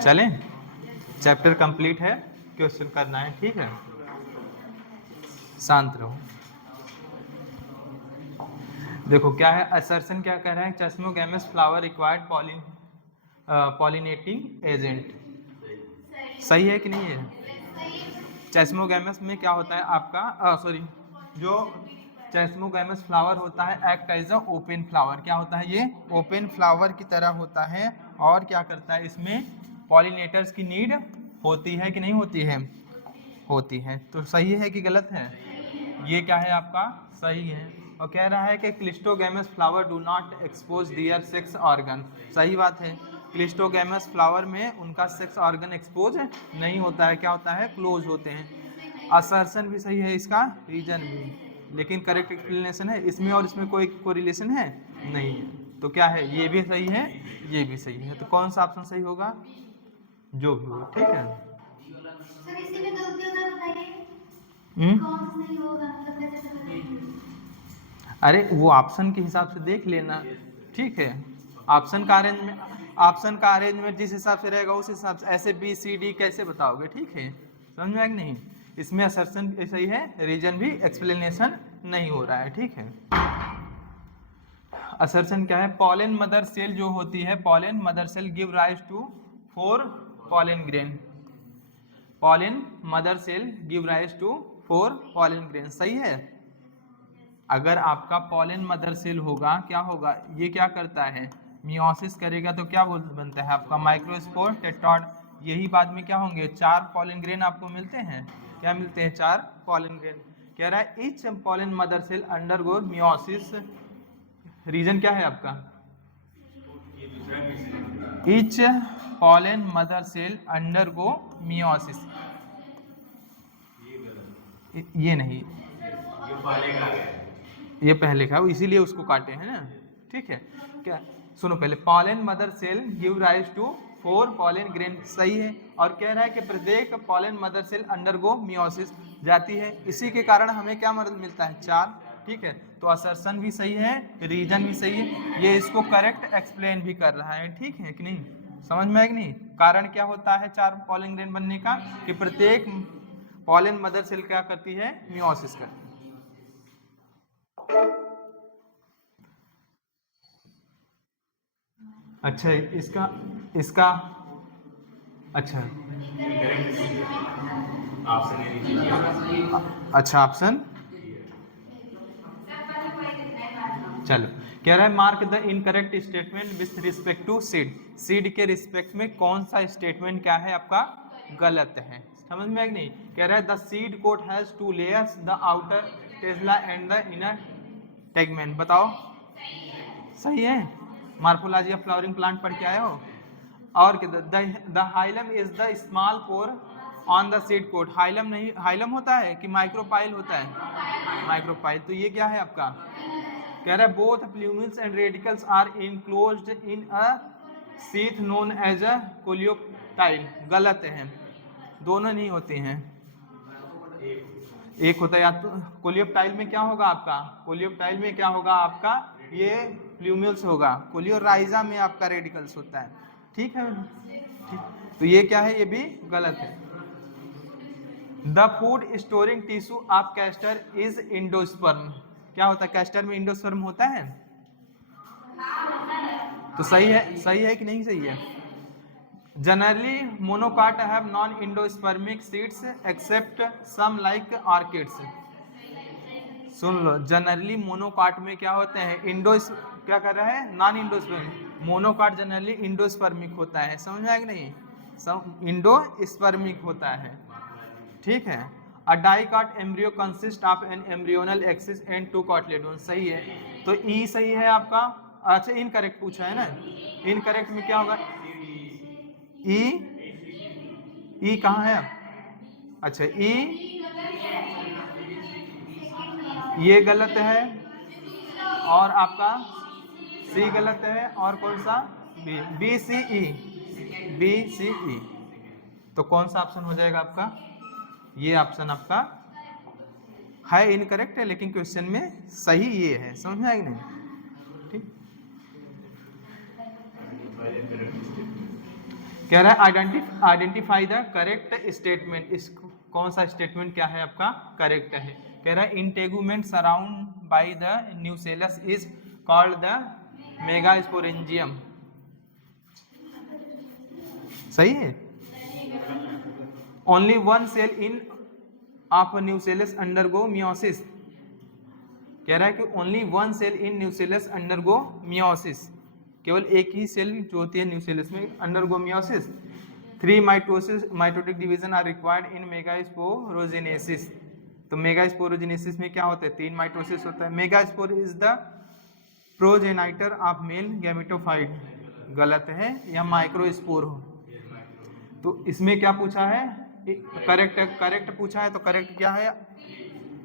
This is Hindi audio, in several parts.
चलें, चैप्टर कंप्लीट है, क्वेश्चन करना है, ठीक है, शांत रहो। देखो क्या है, असर्शन क्या कह रहा है, चेस्मोगैमस फ्लावर रिक्वायर्ड पॉलिनेटिंग एजेंट, सही है कि नहीं है। चेस्मोगैमस में क्या होता है आपका, सॉरी, जो चेस्मोगैमस फ्लावर होता है act as a open flower, क्या होता है, ये ओपन फ्लावर की तरह होता है, और क्या करता है, इसमें पॉलिनेटर्स की नीड होती है कि नहीं होती है, होती है। तो सही है कि गलत है, ये क्या है आपका, सही है। और कह रहा है कि cleistogamous flower do not expose their sex organ, सही बात है, क्लिस्टोगैमस फ्लावर में उनका सेक्स ऑर्गन एक्सपोज नहीं होता है, क्या होता है, क्लोज होते हैं। असर्शन भी सही है, इसका रीजन भी, लेकिन करेक्ट एक्सप्लेनेशन है, इसमें और इसमें कोई कोरिलेशन है नहीं है, तो क्या है, ये भी सही है, ये भी सही है, तो कौन सा ऑप्शन सही होगा, जो भी हो, ठीक है। सर इसी में गलती होता है बताइए, कौन सा सही होगा, मतलब कैसे बताइए। अरे वो ऑप्शन के हिसाब से देख लेना, ठीक है, ऑप्शन का अरेंजमेंट, ऑप्शन का अरेंजमेंट जिस हिसाब से रहेगा उस हिसाब से, ऐसे बी सी डी कैसे बताओगे, ठीक है, समझ में आया कि नहीं। इसमें असर्शन सही है, रीजन भी, एक्सप्लेनेशन नहीं हो रहा है, ठीक है। असर्शन क्या है, पॉलन मदर सेल जो होती है, pollen mother cell give rise to 4 pollen grain, pollen mother cell give rise to 4 pollen grain, सही है। अगर आपका पॉलन मदर सेल होगा, क्या होगा, ये क्या करता है, मियोसिस करेगा, तो क्या बनता है आपका, माइक्रोस्पोर टेट्राड, यही बाद में क्या होंगे, 4 पॉलन ग्रेन आपको मिलते हैं, क्या मिलते हैं, 4 पॉलन ग्रेन। कह रहा है each pollen mother cell undergo meiosis, reason क्या है आपका, each pollen mother cell undergo meiosis, ये नहीं, ये पहले का, इसीलिए उसको काटे हैं ना, ठीक है। क्या, सुनो पहले, pollen mother cell give rise to 4 pollen grain, सही है, और कह रहा है कि प्रत्येक pollen mother cell undergo meiosis जाती है, इसी के कारण हमें क्या मिलता है, 4, ठीक है। तो असर्शन भी सही है, रीजन भी सही है, ये इसको करेक्ट एक्सप्लेन भी कर रहा है, ठीक है कि नहीं, समझ में आया कि नहीं। कारण क्या होता है 4 पॉलन ग्रेन बनने का, कि प्रत्येक पॉलन मदर सेल क्या करती है, मियोसिस करती है। अच्छा, इसका अच्छा, अच्छा ऑप्शन, चलो, कह रहा है mark the incorrect statement with respect to seed, seed के रिस्पेक्ट में कौन सा स्टेटमेंट क्या है आपका, गलत है, समझ में आया कि नहीं। कह रहा है the seed coat has 2 layers, the outer testa and the inner tegmen, बताओ सही है, मार्फोलॉजी ऑफ फ्लावरिंग प्लांट पढ़ के आए हो। और the hilum is the small pore on the seed coat, hilum नहीं, हाइलम होता है कि माइक्रोपाइल होता है, माइक्रोपाइल, तो ये क्या है आपका, कह रहा है both plumules and radicles are enclosed in a sheath known as a coleoptile, गलत है, दोनों नहीं होते हैं, एक होता है, या तो कोलियोप्टाइल में क्या होगा आपका, कोलियोप्टाइल में क्या होगा आपका, ये प्लूमिल्स होगा, कोलियोराइजा में आपका रेडिकल्स होता है, ठीक है, ठीक। तो ये क्या है, ये भी गलत है। The food storing tissue of castor is endosperm, क्या होता है, कैस्टर में इंडोस्पर्म होता है, तो सही है कि नहीं सही है। Generally monocot have non endospermic seeds except some like orchids, सुन लो, जनरली मोनोकाट में क्या होते हैं, क्या कर रहा है, non endospermic, monocot generally endospermic होता है, समझ में आया कि नहीं, इंडोस्पर्मिक होता है, ठीक है। A dicot embryo consist of an embryonal axis and 2 cotyledon, सही है, तो ई सही है आपका, अच्छा इनकरेक्ट पूछा है ना, इनकरेक्ट में क्या होगा, ई कहाँ है, अच्छा ई, ये गलत है, और आपका सी गलत है, और कौन सा, बी, बी सी ई, बी सी ई, तो कौन सा ऑप्शन हो जाएगा आपका, ये ऑप्शन आपका है, इनकरेक्ट है, लेकिन क्वेश्चन में सही ये है, समझ में आएगी नहीं, ठीक। कह रहा है आइडेंटिफाई द करेक्ट स्टेटमेंट, इस कौन सा स्टेटमेंट क्या है आपका करेक्ट है। कह रहा है integument surround by the nucellus is called the megasporangium. सही है। Only one cell in of nucellus undergo meiosis. कह रहा है कि only one cell in nucellus undergo meiosis, केवल एक ही सेल जो होती है न्यूसेलस में undergo meiosis. 3 mitotic division are required in megasporogenesis. तो मेगास्पोरोजेनेसिस में क्या होता है, 3 माइटोसिस होता है। Megaspore is the progenitor of male gametophyte, गलत है, या माइक्रोस्पोर हो। तो इसमें क्या पूछा है, करेक्ट पूछा है, तो करेक्ट क्या है,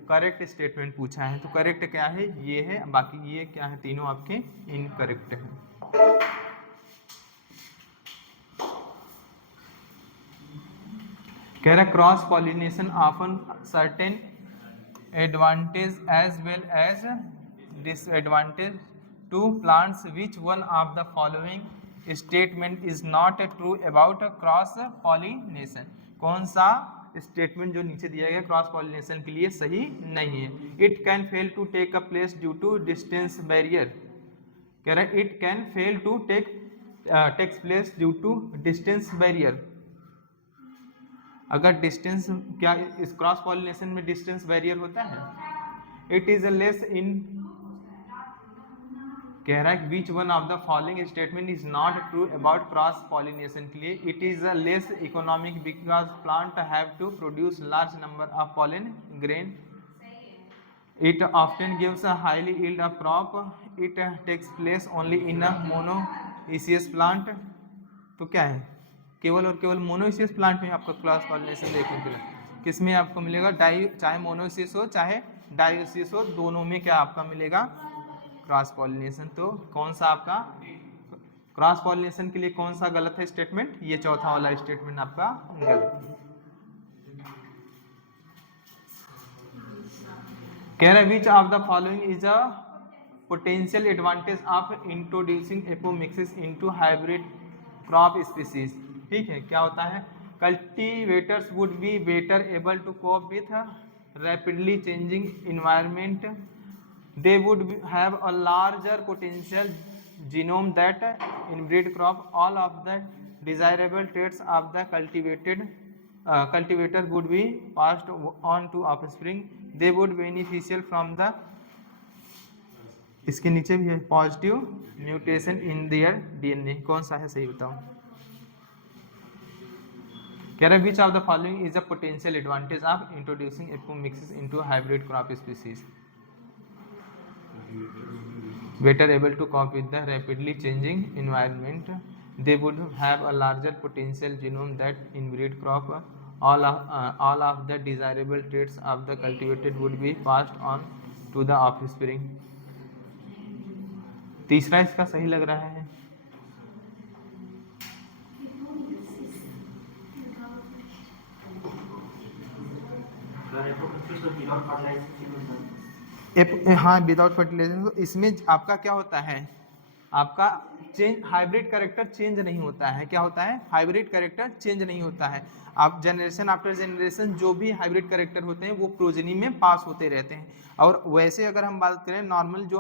करेक्ट स्टेटमेंट पूछा है, तो करेक्ट क्या है ये है, बाकी ये क्या है तीनों आपके इनकरेक्ट है। कह रहा cross pollination often certain advantage as well as disadvantage to plants, which one of the following statement is not true about cross pollination. कौन सा स्टेटमेंट जो नीचे दिया गया क्रॉस पॉलिनेशन के लिए सही नहीं है। It can fail to take a place due to distance barrier. कह रहा है it can fail to takes place due to distance barrier. अगर डिस्टेंस, क्या इस क्रॉस पॉलिनेशन में डिस्टेंस बैरियर होता है। It is a less in, कह रहा है which one of the following statement is not true about cross pollination के लिए। It is a less economic because plant have to produce large number of pollen grain. It often gives a highly yield of crop. It takes place only in a monoecious plant. तो क्या है, केवल और केवल मोनोइसियस प्लांट में आपका क्रॉस पॉलिनेशन देखने को मिलेगा। किसमें आपको मिलेगा, चाहे मोनोइसियस हो चाहे डाइओसियस हो, दोनों में क्या आपका मिलेगा क्रॉस पॉलिनेशन। तो कौन सा आपका क्रॉस पॉलिनेशन के लिए कौन सा गलत है स्टेटमेंट, ये चौथा वाला स्टेटमेंट आपका गलत है। कह रहा है which of the following is a potential advantage of introducing apomixis into hybrid crop species. ठीक है, क्या होता है, cultivators would be better able to cope with rapidly changing environment. They would have a larger potential genome that inbreed crop. All of the desirable traits of the cultivator would be passed on to offspring. They would beneficial from the, इसके नीचे भी है, positive mutation in their DNA। कौन सा है सही बताओ। कह रहा है which of the following is a potential advantage of introducing apomixis into hybrid crop species. Better able to cope with the rapidly changing environment. They would have a larger potential genome that inbreed crop. All of the desirable traits of the cultivated would be passed on to the offspring. तीसरा इसका सही लग रहा है। हाँ, विदाउट फर्टिलाइजेशन। तो इसमें आपका क्या होता है, आपका चेंज, हाइब्रिड कैरेक्टर चेंज नहीं होता है। क्या होता है, हाइब्रिड कैरेक्टर चेंज नहीं होता है। आप जनरेशन आफ्टर जनरेशन जो भी हाइब्रिड कैरेक्टर होते हैं वो प्रोजनी में पास होते रहते हैं। और वैसे अगर हम बात करें नॉर्मल जो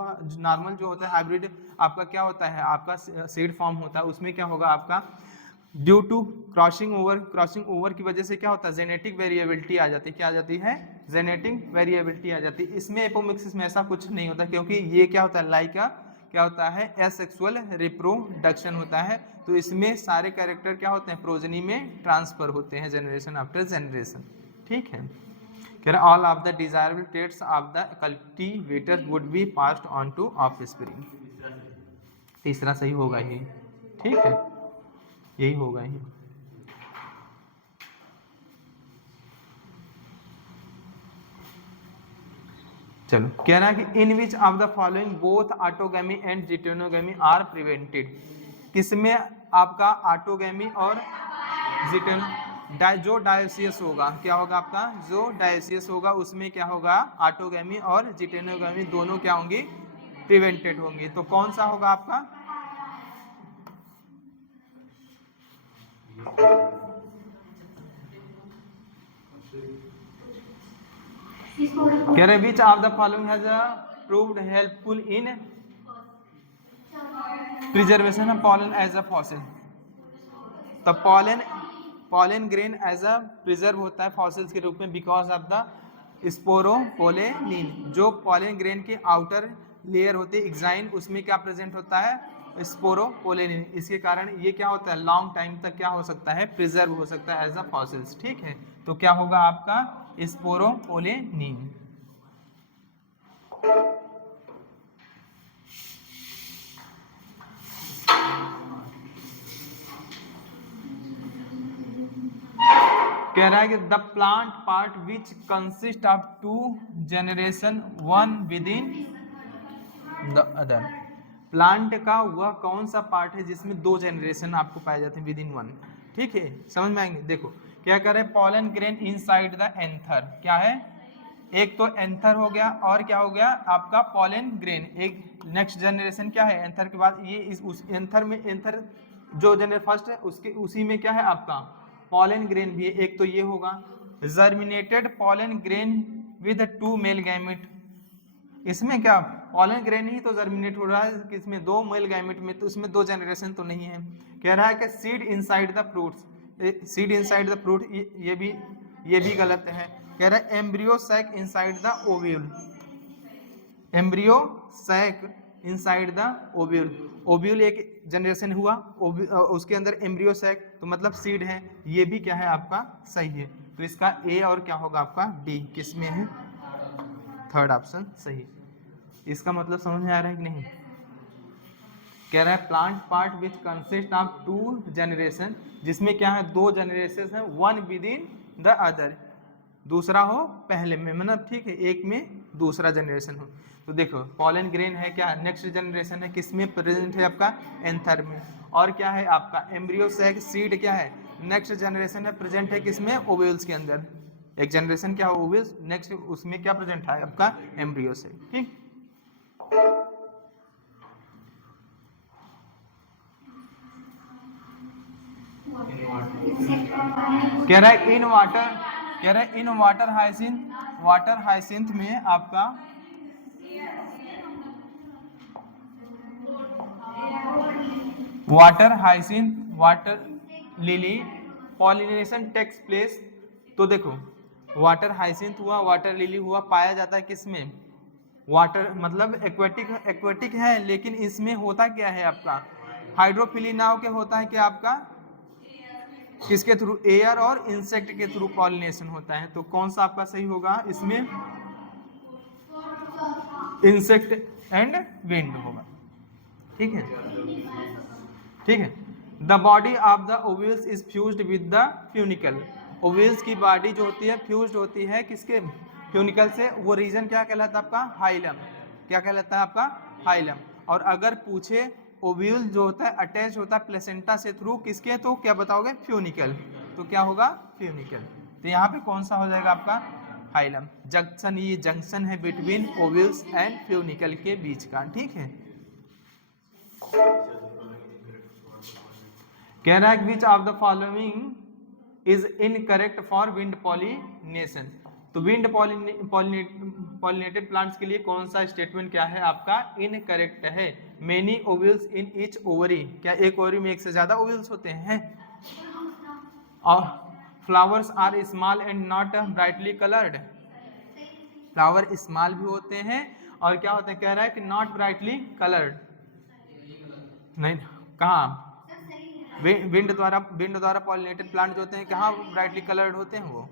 होता है हाइब्रिड, आपका क्या होता है, आपका सीड फॉर्म होता है, उसमें क्या होगा आपका ड्यू टू क्रॉसिंग ओवर की वजह से क्या होता है, जेनेटिक वेरिएबिलिटी आ जाती है। क्या आ जाती है, जेनेटिक वेरिएबिलिटी आ जाती है। इसमें एपोमिक्सिस में ऐसा कुछ नहीं होता, क्योंकि ये क्या होता है, क्या होता है, एसेक्सुअल रिप्रोडक्शन होता है। तो इसमें सारे कैरेक्टर क्या होते हैं, प्रोजनी में ट्रांसफर होते हैं जनरेशन आफ्टर जनरेशन। ठीक है, कह रहा all of the desirable traits of the cultivator would be passed on to offspring. तीसरा सही होगा ये। ठीक है, यही होगा ही। चलो, कह रहा है कि in which of the following both autogamy and geitonogamy are prevented. किसमें आपका ऑटोगैमी और जो डायोसियस होगा, क्या होगा आपका, जो डायोसियस होगा उसमें क्या होगा, ऑटोगैमी और जिटेनोगैमी दोनों क्या होंगी, प्रिवेंटेड होंगी। तो कौन सा होगा आपका, कह रहे which of the following has proved helpful in preservation of pollen as a fossil. तो pollen grain as a preserve होता है फॉसिल्स के रूप में बिकॉज ऑफ द स्पोरोपोलेनिन। जो पॉलन ग्रेन के आउटर लेयर होती है एक्साइन, उसमें क्या प्रेजेंट होता है स्पोरोपोलेनिन। इसके कारण ये क्या होता है लॉन्ग टाइम तक क्या हो सकता है प्रिजर्व हो सकता है एज अ फॉसिल्स। ठीक है, तो क्या होगा आपका स्पोरोपोलेनिन। कह रहा है कि the plant part which consist of 2 generation 1 with in the other. Plant का वह कौन सा पार्ट है जिसमें 2 जनरेशन आपको पाए जाते हैं विद इन 1। ठीक है, समझ में आएंगे। देखो क्या कह रहे हैं, pollen grain inside the anther. क्या है, एक तो एंथर हो गया और क्या हो गया आपका पॉलन ग्रेन। एक नेक्स्ट जनरेशन क्या है एंथर के बाद, ये उस एंथर में एंथर जो जनरेशन फर्स्ट है उसके उसी में क्या है आपका पॉलन ग्रेन भी है। एक तो ये होगा germinated pollen grain with 2 male gamete. इसमें क्या पॉलन ग्रेन ही तो जर्मिनेट हो रहा है, किसमें 2 मेल गैमेट में, तो इसमें 2 जनरेशन तो नहीं है। कह रहा है कि seed inside the fruits. Seed inside the fruit ये भी गलत है। कह रहा है embryo sac inside the ovule. Embryo sac inside the ovule. Ovule एक जनरेशन हुआ, उसके अंदर एम्ब्रियो सैक, तो मतलब सीड है। ये भी क्या है आपका सही है। तो इसका ए और क्या होगा आपका डी किस में है, थर्ड ऑप्शन सही। इसका मतलब समझ में आ रहा है कि नहीं। कह रहा है plant part which consist of 2 generation, जिसमें क्या है 2 जनरेशन है, 1 विद इन द अदर, दूसरा हो पहले में, मतलब ठीक है एक में दूसरा जनरेशन हो। तो देखो पॉलन ग्रेन है क्या नेक्स्ट जनरेशन है, किसमें प्रेजेंट है आपका एंथर में। और क्या है आपका एम्ब्रियो सैक सीड क्या है नेक्स्ट जनरेशन है, प्रेजेंट है किसमें ओव्यूल्स के अंदर। एक जनरेशन क्या हो ओव्यूल्स, नेक्स्ट उसमें क्या प्रेजेंट है आपका एम्ब्रियो सैक। ठीक, कह रहा है इन वाटर, कह रहा है in water hyacinth, water hyacinth में आपका water hyacinth water lily pollination takes place. तो देखो वाटर हाइसिंथ हुआ वाटर लिली हुआ, पाया जाता है किसमें वाटर, मतलब एक्वेटिक है, लेकिन इसमें होता क्या है आपका हाइड्रोफिली नाव के होता है कि आपका किसके थ्रू, एयर और इंसेक्ट के थ्रू पॉलिनेशन होता है। तो कौन सा आपका सही होगा इसमें, इंसेक्ट एंड विंड होगा। ठीक है, ठीक है। The body of the ovules is fused with the funicle. Ovules की बॉडी जो होती है फ्यूज्ड होती है किसके फ्यूनिकल से। वो रीजन क्या कहलाता है आपका हाइलम। क्या कहलाता है आपका हाइलम। और अगर पूछे ओव्यूल जो होता है अटैच होता है प्लेसेंटा से थ्रू किसके, तो क्या बताओगे फ्यूनिकल। तो क्या होगा फ्यूनिकल। तो यहाँ पे कौन सा हो जाएगा आपका हाइलम। जंक्शन, ये जंक्शन है बिटवीन ओव्यूल्स एंड फ्यूनिकल के बीच का। ठीक है, कह रहा है which of the following is incorrect for wind pollination. तो विंड पॉलिनेटेड प्लांट्स के लिए कौन सा स्टेटमेंट क्या है आपका इनकरेक्ट है। Many ovules in each ovary, क्या एक ओवरी में एक से ज्यादा ओव्यूल्स होते हैं। और flowers are small and not brightly coloured. Flower small भी होते हैं और क्या होते हैं, कह रहा है कि नॉट ब्राइटली कलर्ड। नहीं, कहाँ विंड द्वारा पॉलिनेटेड प्लांट जो होते हैं कहाँ ब्राइटली कलर्ड होते हैं वो।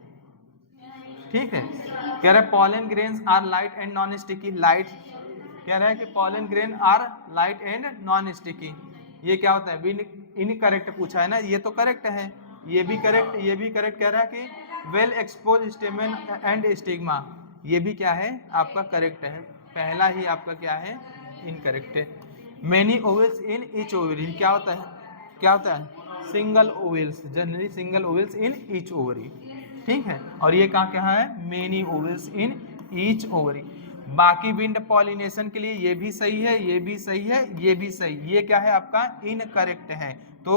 ठीक है, कह रहा है pollen grains are light and non sticky. Light, कह रहा है कि pollen grain are light and non sticky. ये क्या होता है विंड इनकरेक्ट पूछा है ना, ये तो करेक्ट है, ये भी करेक्ट, ये भी करेक्ट। कह रहा है कि वेल एक्सपोज स्टेमन एंड स्टिग्मा, ये भी क्या है आपका करेक्ट है। पहला ही आपका क्या है इनकरेक्ट है। Many vowels in each ovary, क्या होता है, क्या होता है single vowels, generally single vowels in each ovary. ठीक है, और ये कहाँ क्या है many vowels in each ovary. बाकी विंड पॉलिनेशन के लिए ये भी सही है, ये भी सही है, ये भी सही, ये क्या है आपका इनकरेक्ट है। तो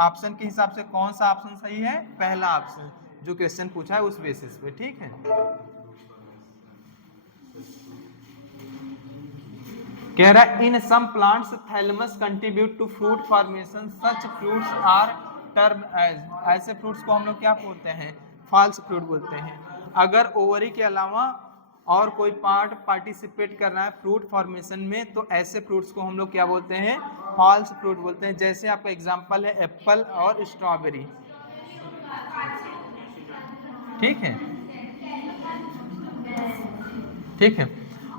ऑप्शन के हिसाब से कौन सा ऑप्शन सही है, पहला ऑप्शन जो क्वेश्चन पूछा है उस बेसिस पे। ठीक है, कह रहा है in some plants thalamus contribute to fruit formation, such fruits are term as, ऐसे फ्रूट्स को हम लोग क्या बोलते हैं, फॉल्स फ्रूट बोलते हैं। अगर ओवरी के अलावा और कोई पार्ट पार्टिसिपेट कर रहा है फ्रूट फॉर्मेशन में तो ऐसे फ्रूट्स को हम लोग क्या बोलते हैं, फॉल्स फ्रूट बोलते हैं। जैसे आपका एग्जांपल है एप्पल और स्ट्रॉबेरी, ठीक है, ठीक है।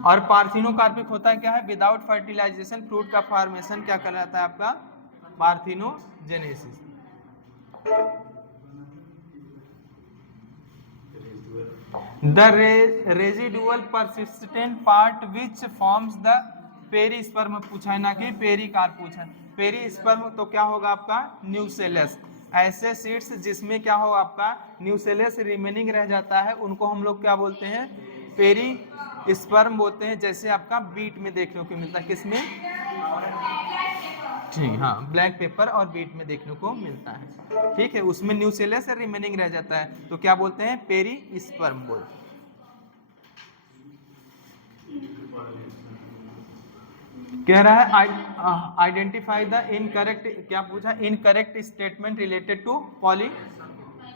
और पार्थिनोकार्पिक होता है क्या है, विदाउट फर्टिलाइजेशन फ्रूट का फॉर्मेशन क्या कहलाता है आपका, parthenogenesis. The residual persistent part which forms the perisperm पूछा है ना कि पेरिकार्प पूछा है। पेरिस्पर्म तो क्या होगा आपका न्यूसेलस, ऐसे सीड्स जिसमें क्या हो आपका न्यूसेलस रिमेनिंग रह जाता है उनको हम लोग क्या बोलते हैं, पेरी स्पर्म बोलते हैं। जैसे आपका बीट में देखने को मिलता है, किसमें, ठीक, हाँ, ब्लैक पेपर और बीट में देखने को मिलता है, ठीक है, उसमें न्यूसेलस रिमेनिंग रह जाता है तो क्या बोलते हैं, पेरी स्पर्म बोलते हैं। कह रहा है आइडेंटिफाई द इनकरेक्ट, क्या पूछा, incorrect statement related to poly,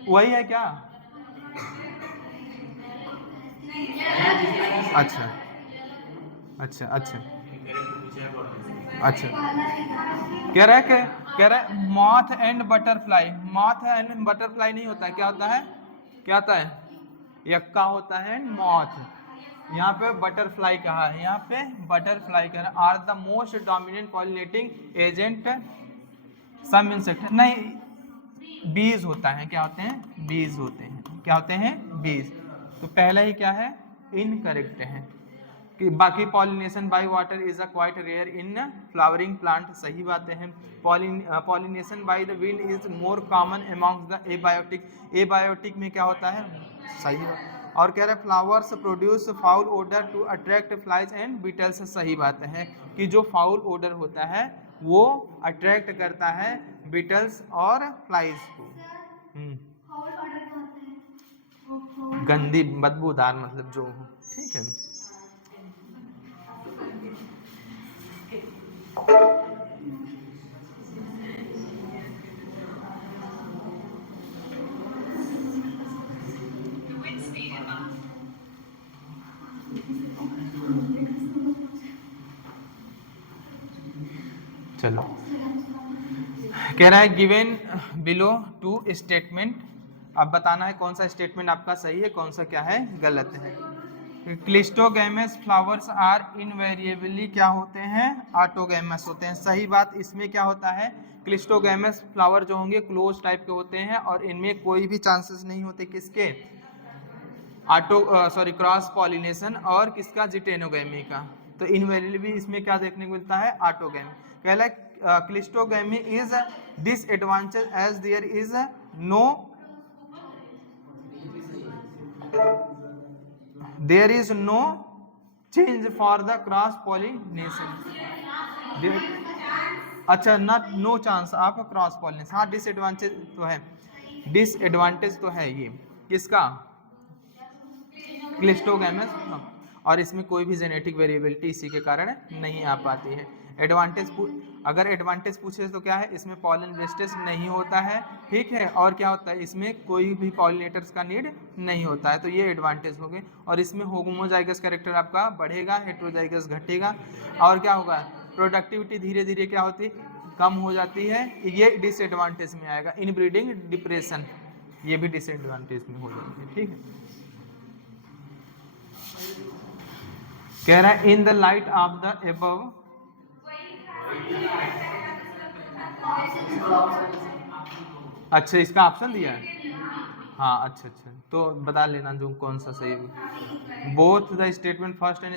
वही है क्या, अच्छा अच्छा अच्छा अच्छा। कह रहा है moth and butterfly, moth and butterfly नहीं होता है, क्या होता है, क्या होता है, यक्का होता है मॉथ, यहाँ पे बटरफ्लाई कहा है, यहाँ पे बटरफ्लाई कह रहा है, are the most dominant pollinating agent some insect, नहीं बीज होता है, क्या होते हैं, बीज होते हैं, क्या होते हैं, बीज। तो पहला ही क्या है, इनकरेक्ट है कि बाकी pollination by water is a quite rare in flowering plant, सही बातें हैं। Pollination by the wind is more common amongst the abiotic, abiotic में क्या होता है, सही बात। और कह रहे हैं flowers produce foul odour to attract flies and beetles, सही बात है कि जो फाउल ओडर होता है वो अट्रैक्ट करता है बीटल्स और फ्लाइज को। गंदी बदबूदार मतलब जो हो, ठीक है। चलो, कह रहा है गिवन बिलो टू स्टेटमेंट, अब बताना है कौन सा स्टेटमेंट आपका सही है, कौन सा क्या है गलत है। क्लिस्टोगैमस फ्लावर्स आर इनवेरिएबली क्या होते हैं, ऑटोगैमस होते हैं, सही बात। इसमें क्या होता है, क्लिस्टोगैमस फ्लावर जो होंगे क्लोज टाइप के होते हैं और इनमें कोई भी चांसेस नहीं होते किसके, क्रॉस पॉलिनेशन और किसका, जिटेनोगैमी का। तो इनवेरिएबली इसमें क्या देखने को मिलता है, ऑटोगैमी। कहला cleistogamy is disadvantage as there is no there is no change for the cross pollination, अच्छा not no chance of cross pollination, हाँ डिसएडवांटेज तो है, डिसएडवांटेज तो है ये किसका, क्लिस्टोगैमस, और इसमें कोई भी जेनेटिक वेरिएबिलिटी इसी के कारण नहीं आ पाती है। एडवांटेज, अगर एडवांटेज पूछे तो क्या है, इसमें पॉलन वेस्टेज नहीं होता है, ठीक है, और क्या होता है, इसमें कोई भी पॉलिनेटर्स का नीड नहीं होता है, तो ये एडवांटेज हो गए। और इसमें होमोजाइगस कैरेक्टर आपका बढ़ेगा, हेट्रोजाइगस घटेगा, और क्या होगा, प्रोडक्टिविटी धीरे धीरे क्या होती है, कम हो जाती है, ये डिसएडवांटेज में आएगा। इनब्रीडिंग डिप्रेशन, ये भी डिसएडवांटेज में हो जाती है, ठीक है। कह रहा है in the light of the above, अच्छा इसका ऑप्शन दिया है, हाँ अच्छा अच्छा, तो बता लेना जो कौन सा सही है। Both the statement first and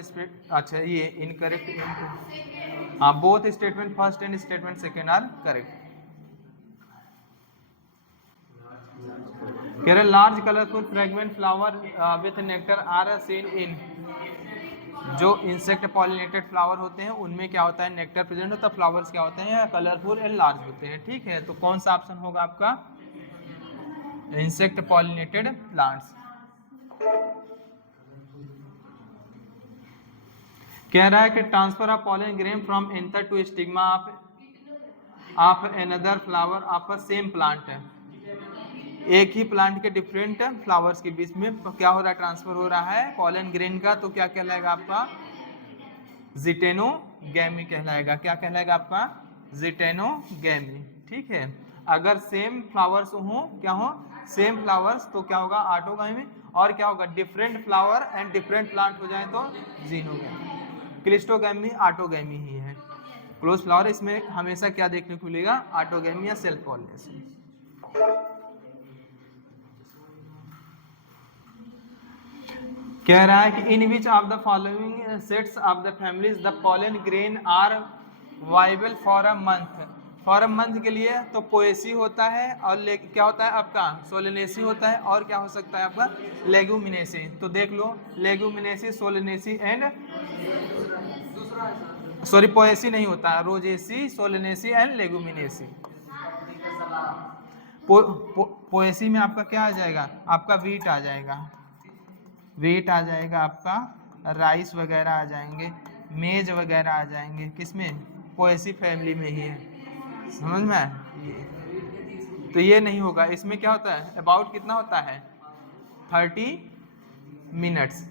अच्छा ये इनकरेक्ट, हाँ both statement first and statement second are correct. कह रहे large colourful fragment flower with nectar are seen in, जो इंसेक्ट पॉलिनेटेड फ्लावर होते हैं उनमें क्या होता है, नेक्टर प्रेजेंट होता है, फ्लावर्स क्या होते हैं, कलरफुल एंड लार्ज होते हैं, ठीक है। तो कौन सा ऑप्शन होगा आपका, इंसेक्ट पॉलिनेटेड प्लांट्स। कह रहा है कि transfer of pollen grain from anther to stigma of another flower of a same plant है। एक ही प्लांट के डिफरेंट फ्लावर्स के बीच में क्या हो रहा है, ट्रांसफर हो रहा है पॉलन ग्रेन का, तो क्या कहलाएगा आपका, जिटेनोगैमी कहलाएगा। क्या कहलाएगा आपका, जिटेनोगैमी। ठीक है, अगर सेम फ्लावर्स हो, क्या हो, सेम फ्लावर्स, तो क्या होगा, ऑटोगैमी। और क्या होगा, different flower and different plant हो जाए तो जीनोगैमी। क्लिस्टोगैमी ऑटोगैमी ही है। क्लोज फ्लावर इसमें हमेशा क्या देखने को मिलेगा, ऑटोगैमी या सेल्फ पॉलिनेशन। कह रहा है कि in which of the following sets of the families the pollen grain are viable for a month. For a month के लिए तो पोएसी होता है, और क्या होता है आपका, सोलेनेसी होता है, और क्या हो सकता है आपका, लेगुमिनेसी। तो देख लो, Leguminosae, Solanaceae and, sorry Poaceae नहीं होता है, Rosaceae, Solanaceae and Leguminosae. Poaceae में आपका क्या आ जाएगा, आपका वीट आ जाएगा, वीट आ जाएगा आपका, राइस वगैरह आ जाएंगे, मेज वगैरह आ जाएंगे, किसमें, पोएसी फैमिली में ही है, समझ में तो ये नहीं होगा। इसमें क्या होता है, अबाउट कितना होता है, 30 मिनट्स।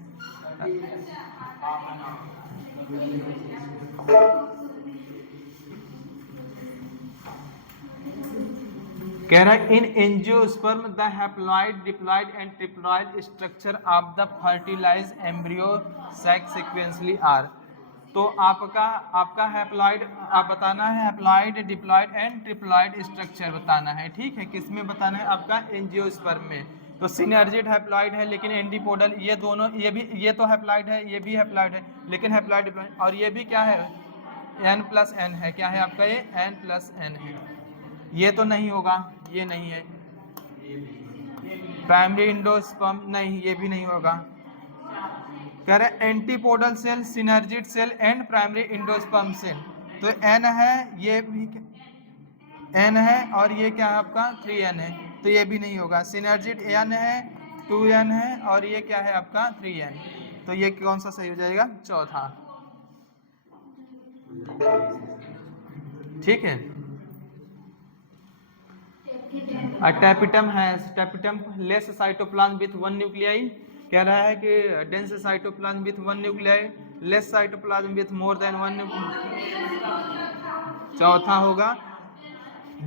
कह रहा है in angiosperm the haploid, diploid and triploid structure of the fertilize embryo sac sequentially are. तो आपका हैप्लॉइड आप बताना है, haploid, diploid and triploid structure बताना है। ठीक है, किसमें बताना है, आपका एंजियोस्पर्म में। तो सिनर्जिड हैप्लॉइड है लेकिन एंटीपोडल, ये दोनों, ये भी, ये तो हैप्लॉइड है, ये भी हैप्लॉइड है, लेकिन हैप्लॉइड डिप्लॉइड, और ये भी क्या है, n+n है। क्या है आपका, ये n+n है। ये तो नहीं होगा, ये नहीं है। प्राइमरी इंडोस्पर्म नहीं, ये भी नहीं होगा। कह रहे antipodal cell, synergid cell and primary endosperm cell. तो n है, ये भी n है, और ये क्या है आपका 3n है, तो ये भी नहीं होगा। सिनर्जिड n है, 2n है, और ये क्या है आपका 3n। तो ये कौन सा सही हो जाएगा, चौथा। ठीक है, टैपिटम है, tapetum less cytoplasm with 1 nuclei. कह रहा है कि dense cytoplasm with 1 nuclei, less cytoplasm with more than 1 nuclei. चौथा होगा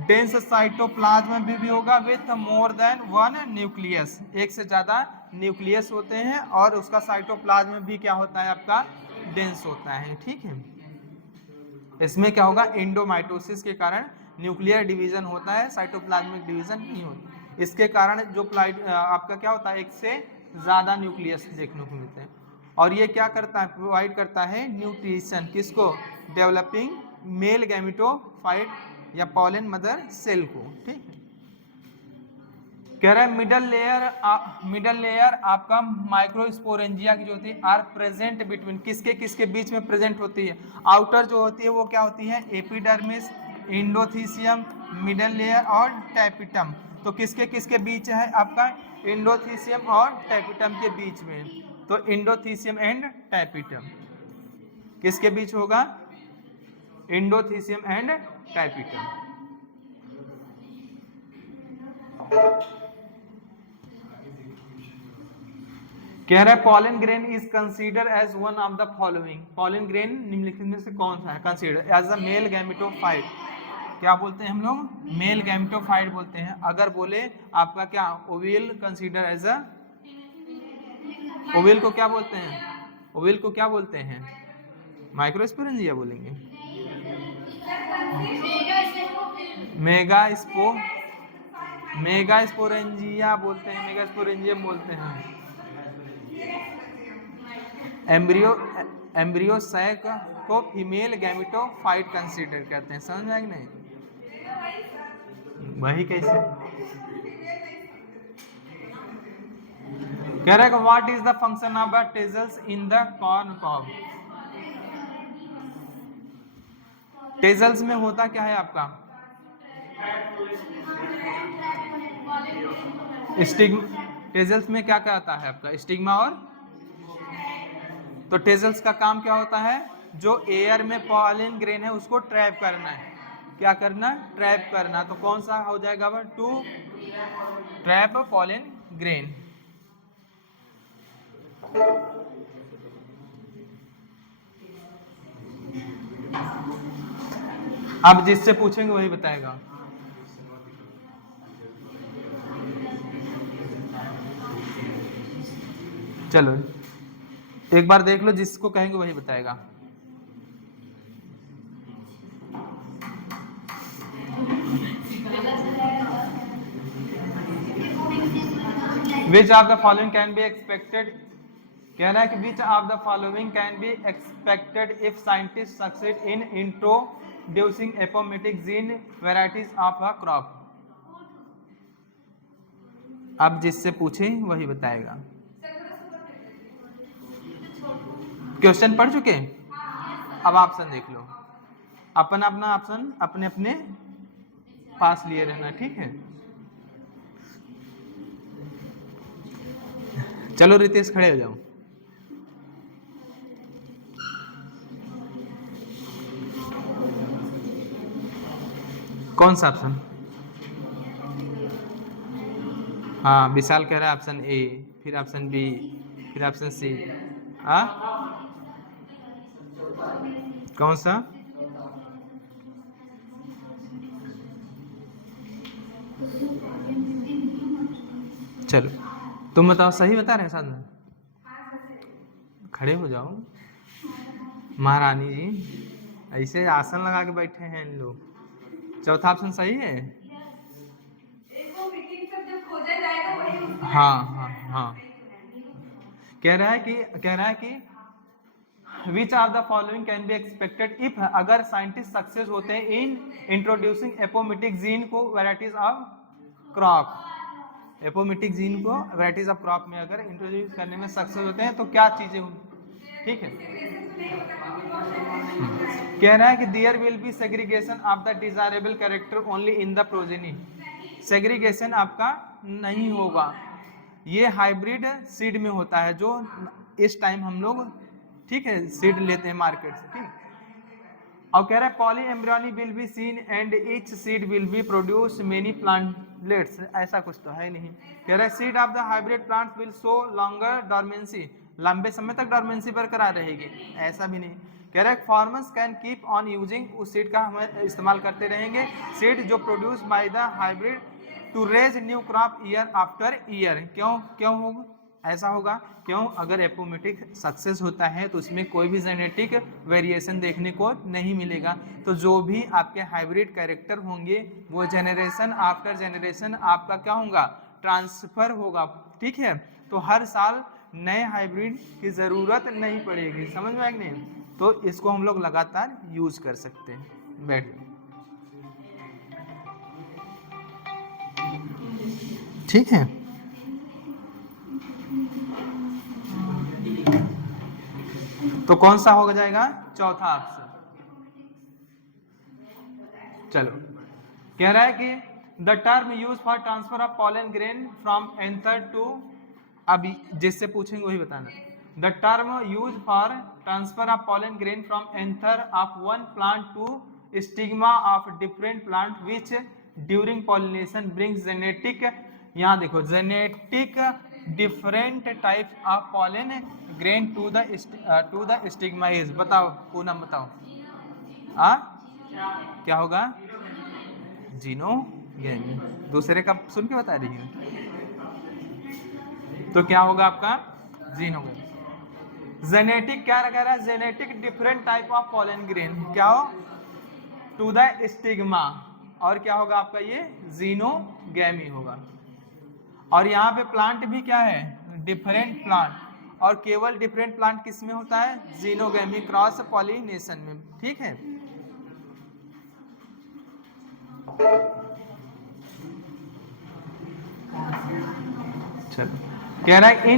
डेंस साइटोप्लाज्म भी होगा विथ मोर देन 1 न्यूक्लियस। एक से ज्यादा न्यूक्लियस होते हैं, और उसका साइटोप्लाज्म भी क्या होता है आपका, डेंस होता है। ठीक है, इसमें क्या होगा, एंडोमाइटोसिस के कारण न्यूक्लियर डिवीजन होता है, साइटोप्लाज्मिक डिवीजन नहीं होता। इसके कारण जो आपका क्या होता है, एक से ज्यादा न्यूक्लियस देखने को मिलते हैं। और ये क्या करता है, प्रोवाइड करता है न्यूट्रिशन, किसको, डेवलपिंग मेल गैमेटोफाइट या पॉलन मदर सेल को। ठीक है, कह रहा है मिडल लेयर आपका माइक्रोस्पोरेंजिया की जो होती है आर प्रेजेंट बिटवीन, किसके किसके बीच में प्रेजेंट होती है, आउटर जो होती है वो क्या होती है, एपिडर्मिस, इंडोथीसियम, मिडल लेयर और टैपिटम। तो किसके किसके बीच है आपका, इंडोथीसियम और टैपिटम के बीच में। तो इंडोथीसियम एंड टैपिटम किसके बीच होगा, इंडोथीसियम एंड टैपिटम। कह रहा है pollen grain is consider as one of the following. Pollen grain निम्नलिखित में से कौन सा है, consider as a male gametophyte. क्या बोलते हैं हम लोग, मेल गैमेटोफाइट बोलते हैं। अगर बोले आपका क्या, ओविल कंसीडर एज अ, ओविल को क्या बोलते हैं, ओविल को क्या बोलते हैं, माइक्रोस्पोरेंजिया बोलेंगे, मेगास्पोरेंजिया बोलते हैं, मेगास्पोरेंजियम बोलते हैं। एम्ब्रियो सैक को फीमेल गैमेटोफाइट कंसीडर करते हैं। समझ में आया कि नहीं, वही कैसे। कह रहा है कि what is the function of the tassels in the corn cob. Tassels में होता क्या है आपका, स्टिग्मा। टेजल्स में क्या क्या आता है आपका, स्टिग्मा और तो टेजल्स का काम क्या होता है, जो एयर में पॉलन ग्रेन है उसको ट्रैप करना है। क्या करना, ट्रैप करना। तो कौन सा हो जाएगा, टू ट्रैप पॉलन ग्रेन। अब जिससे पूछेंगे वही बताएगा। चलो एक बार देख लो, जिसको कहेंगे वही बताएगा। Which of the following can be expected, कह रहा है कि which of the following can be expected if scientist succeed in introducing apomictic gene varieties of a crop. अब जिससे पूछे वही बताएगा। क्वेश्चन पढ़ चुके, अब ऑप्शन देख लो, अपना अपना ऑप्शन अपने अपने पास लिए रहना, ठीक है। चलो रितेश खड़े हो जाओ। कौन सा ऑप्शन? हाँ विशाल कह रहा है ऑप्शन ए, फिर ऑप्शन बी, फिर ऑप्शन सी। हाँ कौन सा? चलो तुम बताओ, सही बता रहे हैं साधना? खड़े हो जाओ महारानी जी, ऐसे आसन लगा के बैठे हैं इन लोग। चौथा ऑप्शन सही है? हाँ हाँ हाँ। कह रहा है कि which of the following can be expected if, अगर साइंटिस्ट सक्सेस होते हैं इन इंट्रोड्यूसिंग एपोमेटिक जीन को वैरायटीज ऑफ क्रॉप, एपोमेटिक जीन को वैरायटीज ऑफ क्रॉप में अगर इंट्रोड्यूस करने में सक्सेस होते हैं तो क्या चीजें होंगी, ठीक है। कह रहा है कि there will be segregation of the desirable character only in the progeny, segregation आपका नहीं होगा, ये हाइब्रिड सीड में होता है जो इस टाइम हम लोग, ठीक है, सीड लेते हैं मार्केट से, ठीक। और कह रहा है poly embryony will be seen and each seed will be produce many plantlets, ऐसा कुछ तो है नहीं। कह रहा है seed of the hybrid plants will show longer dormancy, लंबे समय तक डॉर्मेंसी बरकरार रहेगी, ऐसा भी नहीं। कह रहा है farmers can keep on using, उस सीड का हम इस्तेमाल करते रहेंगे, सीड जो produce by the hybrid to raise new crop year after year. क्यों होगा ऐसा होगा? क्यों? अगर एपोमेटिक सक्सेस होता है तो उसमें कोई भी जेनेटिक वेरिएशन देखने को नहीं मिलेगा, तो जो भी आपके हाइब्रिड कैरेक्टर होंगे वो जेनरेशन आफ्टर जेनरेशन आपका क्या होगा, ट्रांसफर होगा, ठीक है। तो हर साल नए हाइब्रिड की जरूरत नहीं पड़ेगी, समझ में आएगी नहीं? तो इसको हम लोग लगातार यूज कर सकते हैं। बैठ, ठीक है। तो कौन सा हो जाएगा? चौथा ऑप्शन। चलो कह रहा है कि the term use for transfer of pollen grain from anther to, अभी जिससे पूछेंगे वही बताना। The term use for transfer of pollen grain from anther of one plant to stigma of different plant which during pollination brings genetic, यहाँ देखो genetic different type of pollen grain to the stigma is, बताओ पूनम बताओ। क्या होगा? जीनोगेमी। दूसरे का सुन के बता रही हूँ, तो क्या होगा आपका? जीनोगेमी। जेनेटिक क्या कह रहा है? Genetic different type of pollen grain, क्या हो? टू द स्टिग्मा, और क्या होगा आपका? ये जीनोगेमी होगा। और यहाँ पे प्लांट भी क्या है? डिफरेंट प्लांट, और केवल डिफरेंट प्लांट किस में होता है? जीनोगेमी क्रॉस पॉलिनेशन में, ठीक है। चलो कह रहा है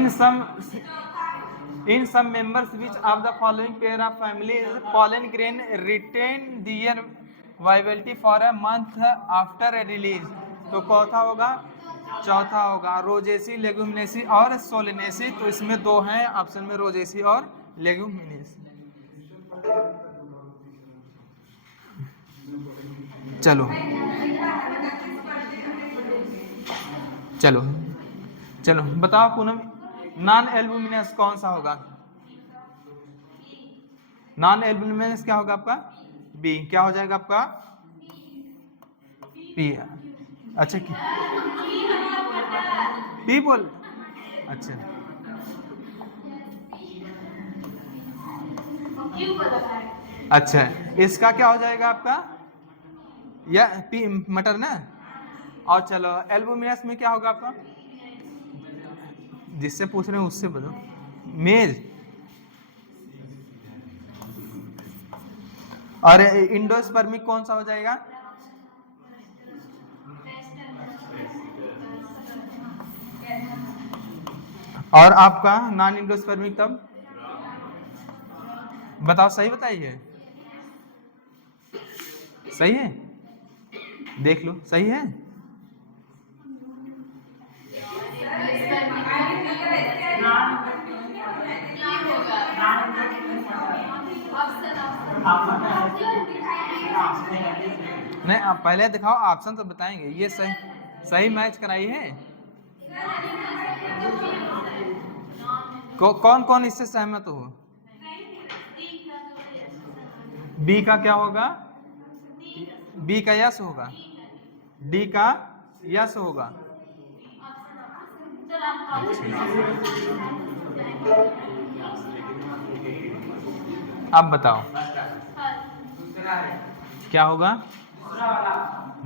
in some members which of the following pair of family pollen grain retain their viability for a month after release, तो कौथा होगा? चौथा होगा। रोजेसी, लेगुमिनेसी और सोलेनेसी, तो इसमें दो हैं ऑप्शन में, रोजेसी और लेगुमिनस। चलो चलो चलो बताओ पूनम, नॉन एल्बुमिनस कौन सा होगा? नॉन एल्बुमिनस क्या होगा आपका? बी। क्या हो जाएगा आपका? पी। अच्छा पी बोल, अच्छा अच्छा, इसका क्या हो जाएगा आपका? या पी मटर ना। और चलो एल्बुमिनस में क्या होगा आपका? जिससे पूछ रहे हैं उससे बोलो। मेज। और इंडोस्पर्मिक कौन सा हो जाएगा? और आपका नॉन इंडोस्पर्मिक तब बताओ, सही बताइए। सही है, देख लो सही है। नहीं आप पहले दिखाओ, ऑप्शन तो बताएंगे। ये सही सही मैच कराई है। कौन कौन इससे सहमत हो? बी का क्या होगा? बी का यस होगा, डी का यस होगा। अब बताओ क्या होगा?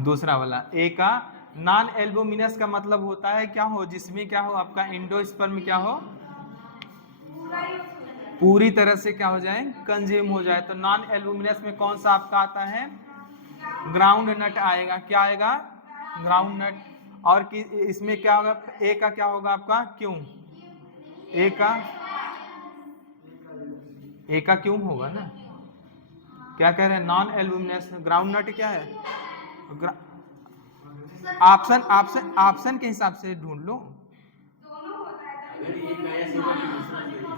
दूसरा वाला ए का। नॉन एल्बुमिनस का मतलब होता है क्या हो? जिसमें क्या हो आपका एंडोस्पर्म क्या हो, पूरी तरह से क्या हो जाए? कंज्यूम हो जाए। तो नॉन एल्बुमिनस में कौन सा आपका आता है? ग्राउंड नट आएगा। क्या आएगा? Groundnut. और इसमें क्या होगा? ए का क्या होगा आपका? क्यों? ए का क्यों होगा ना। क्या कह रहे हैं? नॉन एल्बुमिनस ग्राउंड नट क्या है? ऑप्शन ऑप्शन ऑप्शन के हिसाब से ढूंढ लो।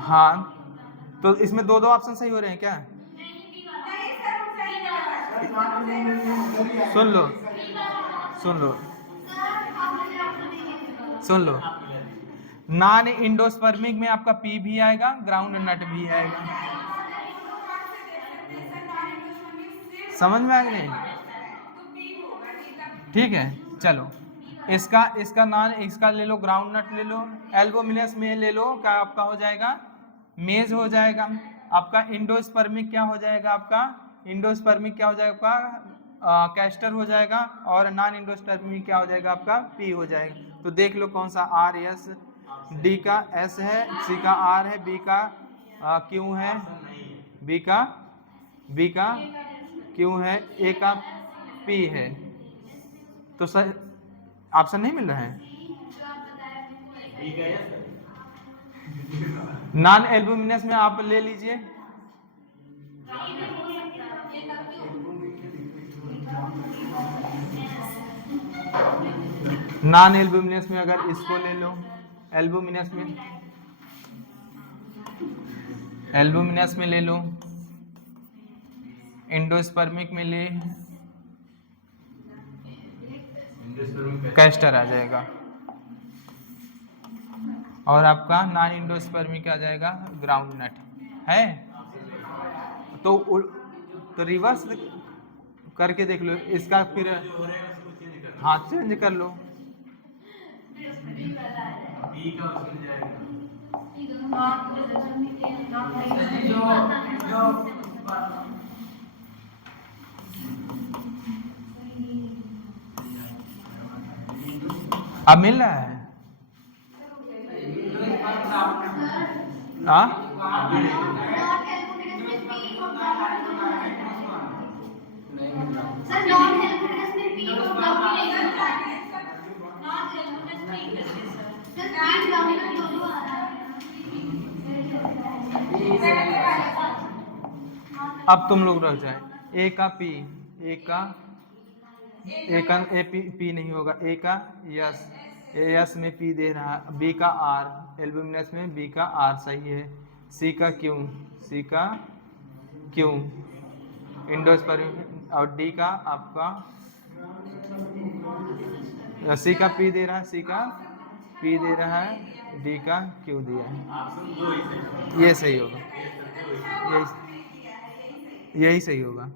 हाँ तो इसमें दो दो ऑप्शन सही हो रहे हैं क्या? सुन लो सुन लो सुन लो, नॉन इंडोस्पर्मिक में आपका पी भी आएगा, ग्राउंड नट भी आएगा। समझ में आ गई नहीं? ठीक है चलो, इसका नॉन, इसका ले लो ग्राउंड नट ले लो। एल्बुमिनस में ले लो, क्या आपका हो जाएगा? मेज हो जाएगा। आपका इंडोस्पर्मिक क्या हो जाएगा? आपका इंडोस्पर्मिक क्या हो जाएगा आपका? कैस्टर हो जाएगा। और नॉन इंडोस्पर्मिक क्या हो जाएगा आपका? पी हो जाएगा। तो देख लो कौन सा आर एस, डी का एस है, सी का आर है, बी का क्यू है, बी का क्यू है, ए का पी है। तो सर ऑप्शन नहीं मिल रहा है। नॉन एल्बुमिनस में आप ले लीजिए। नॉन एल्बुमिनस में अगर इसको ले लो, एल्बुमिनस में ले लो, इंडोस्पर्मिक में ले, कैस्टर आ जाएगा। और आपका नॉन इंडोस्पर्मिक आ जाएगा ग्राउंड नट है। तो रिवर्स करके देख लो इसका, फिर हाँ चेंज कर लो। अब मिल रहा है? हाँ अब तुम लोग रह जाए। ए का पी, ए पी नहीं होगा, ए का यस में पी दे रहा है, बी का आर, एल्बुमिनस में बी का आर सही है, सी का क्यू, सी का क्यू इंडोस्पर्म, और डी का आपका सी का पी दे रहा है, सी का पी दे रहा है, डी का क्यू दिया है। ये सही होगा, यही सही होगा।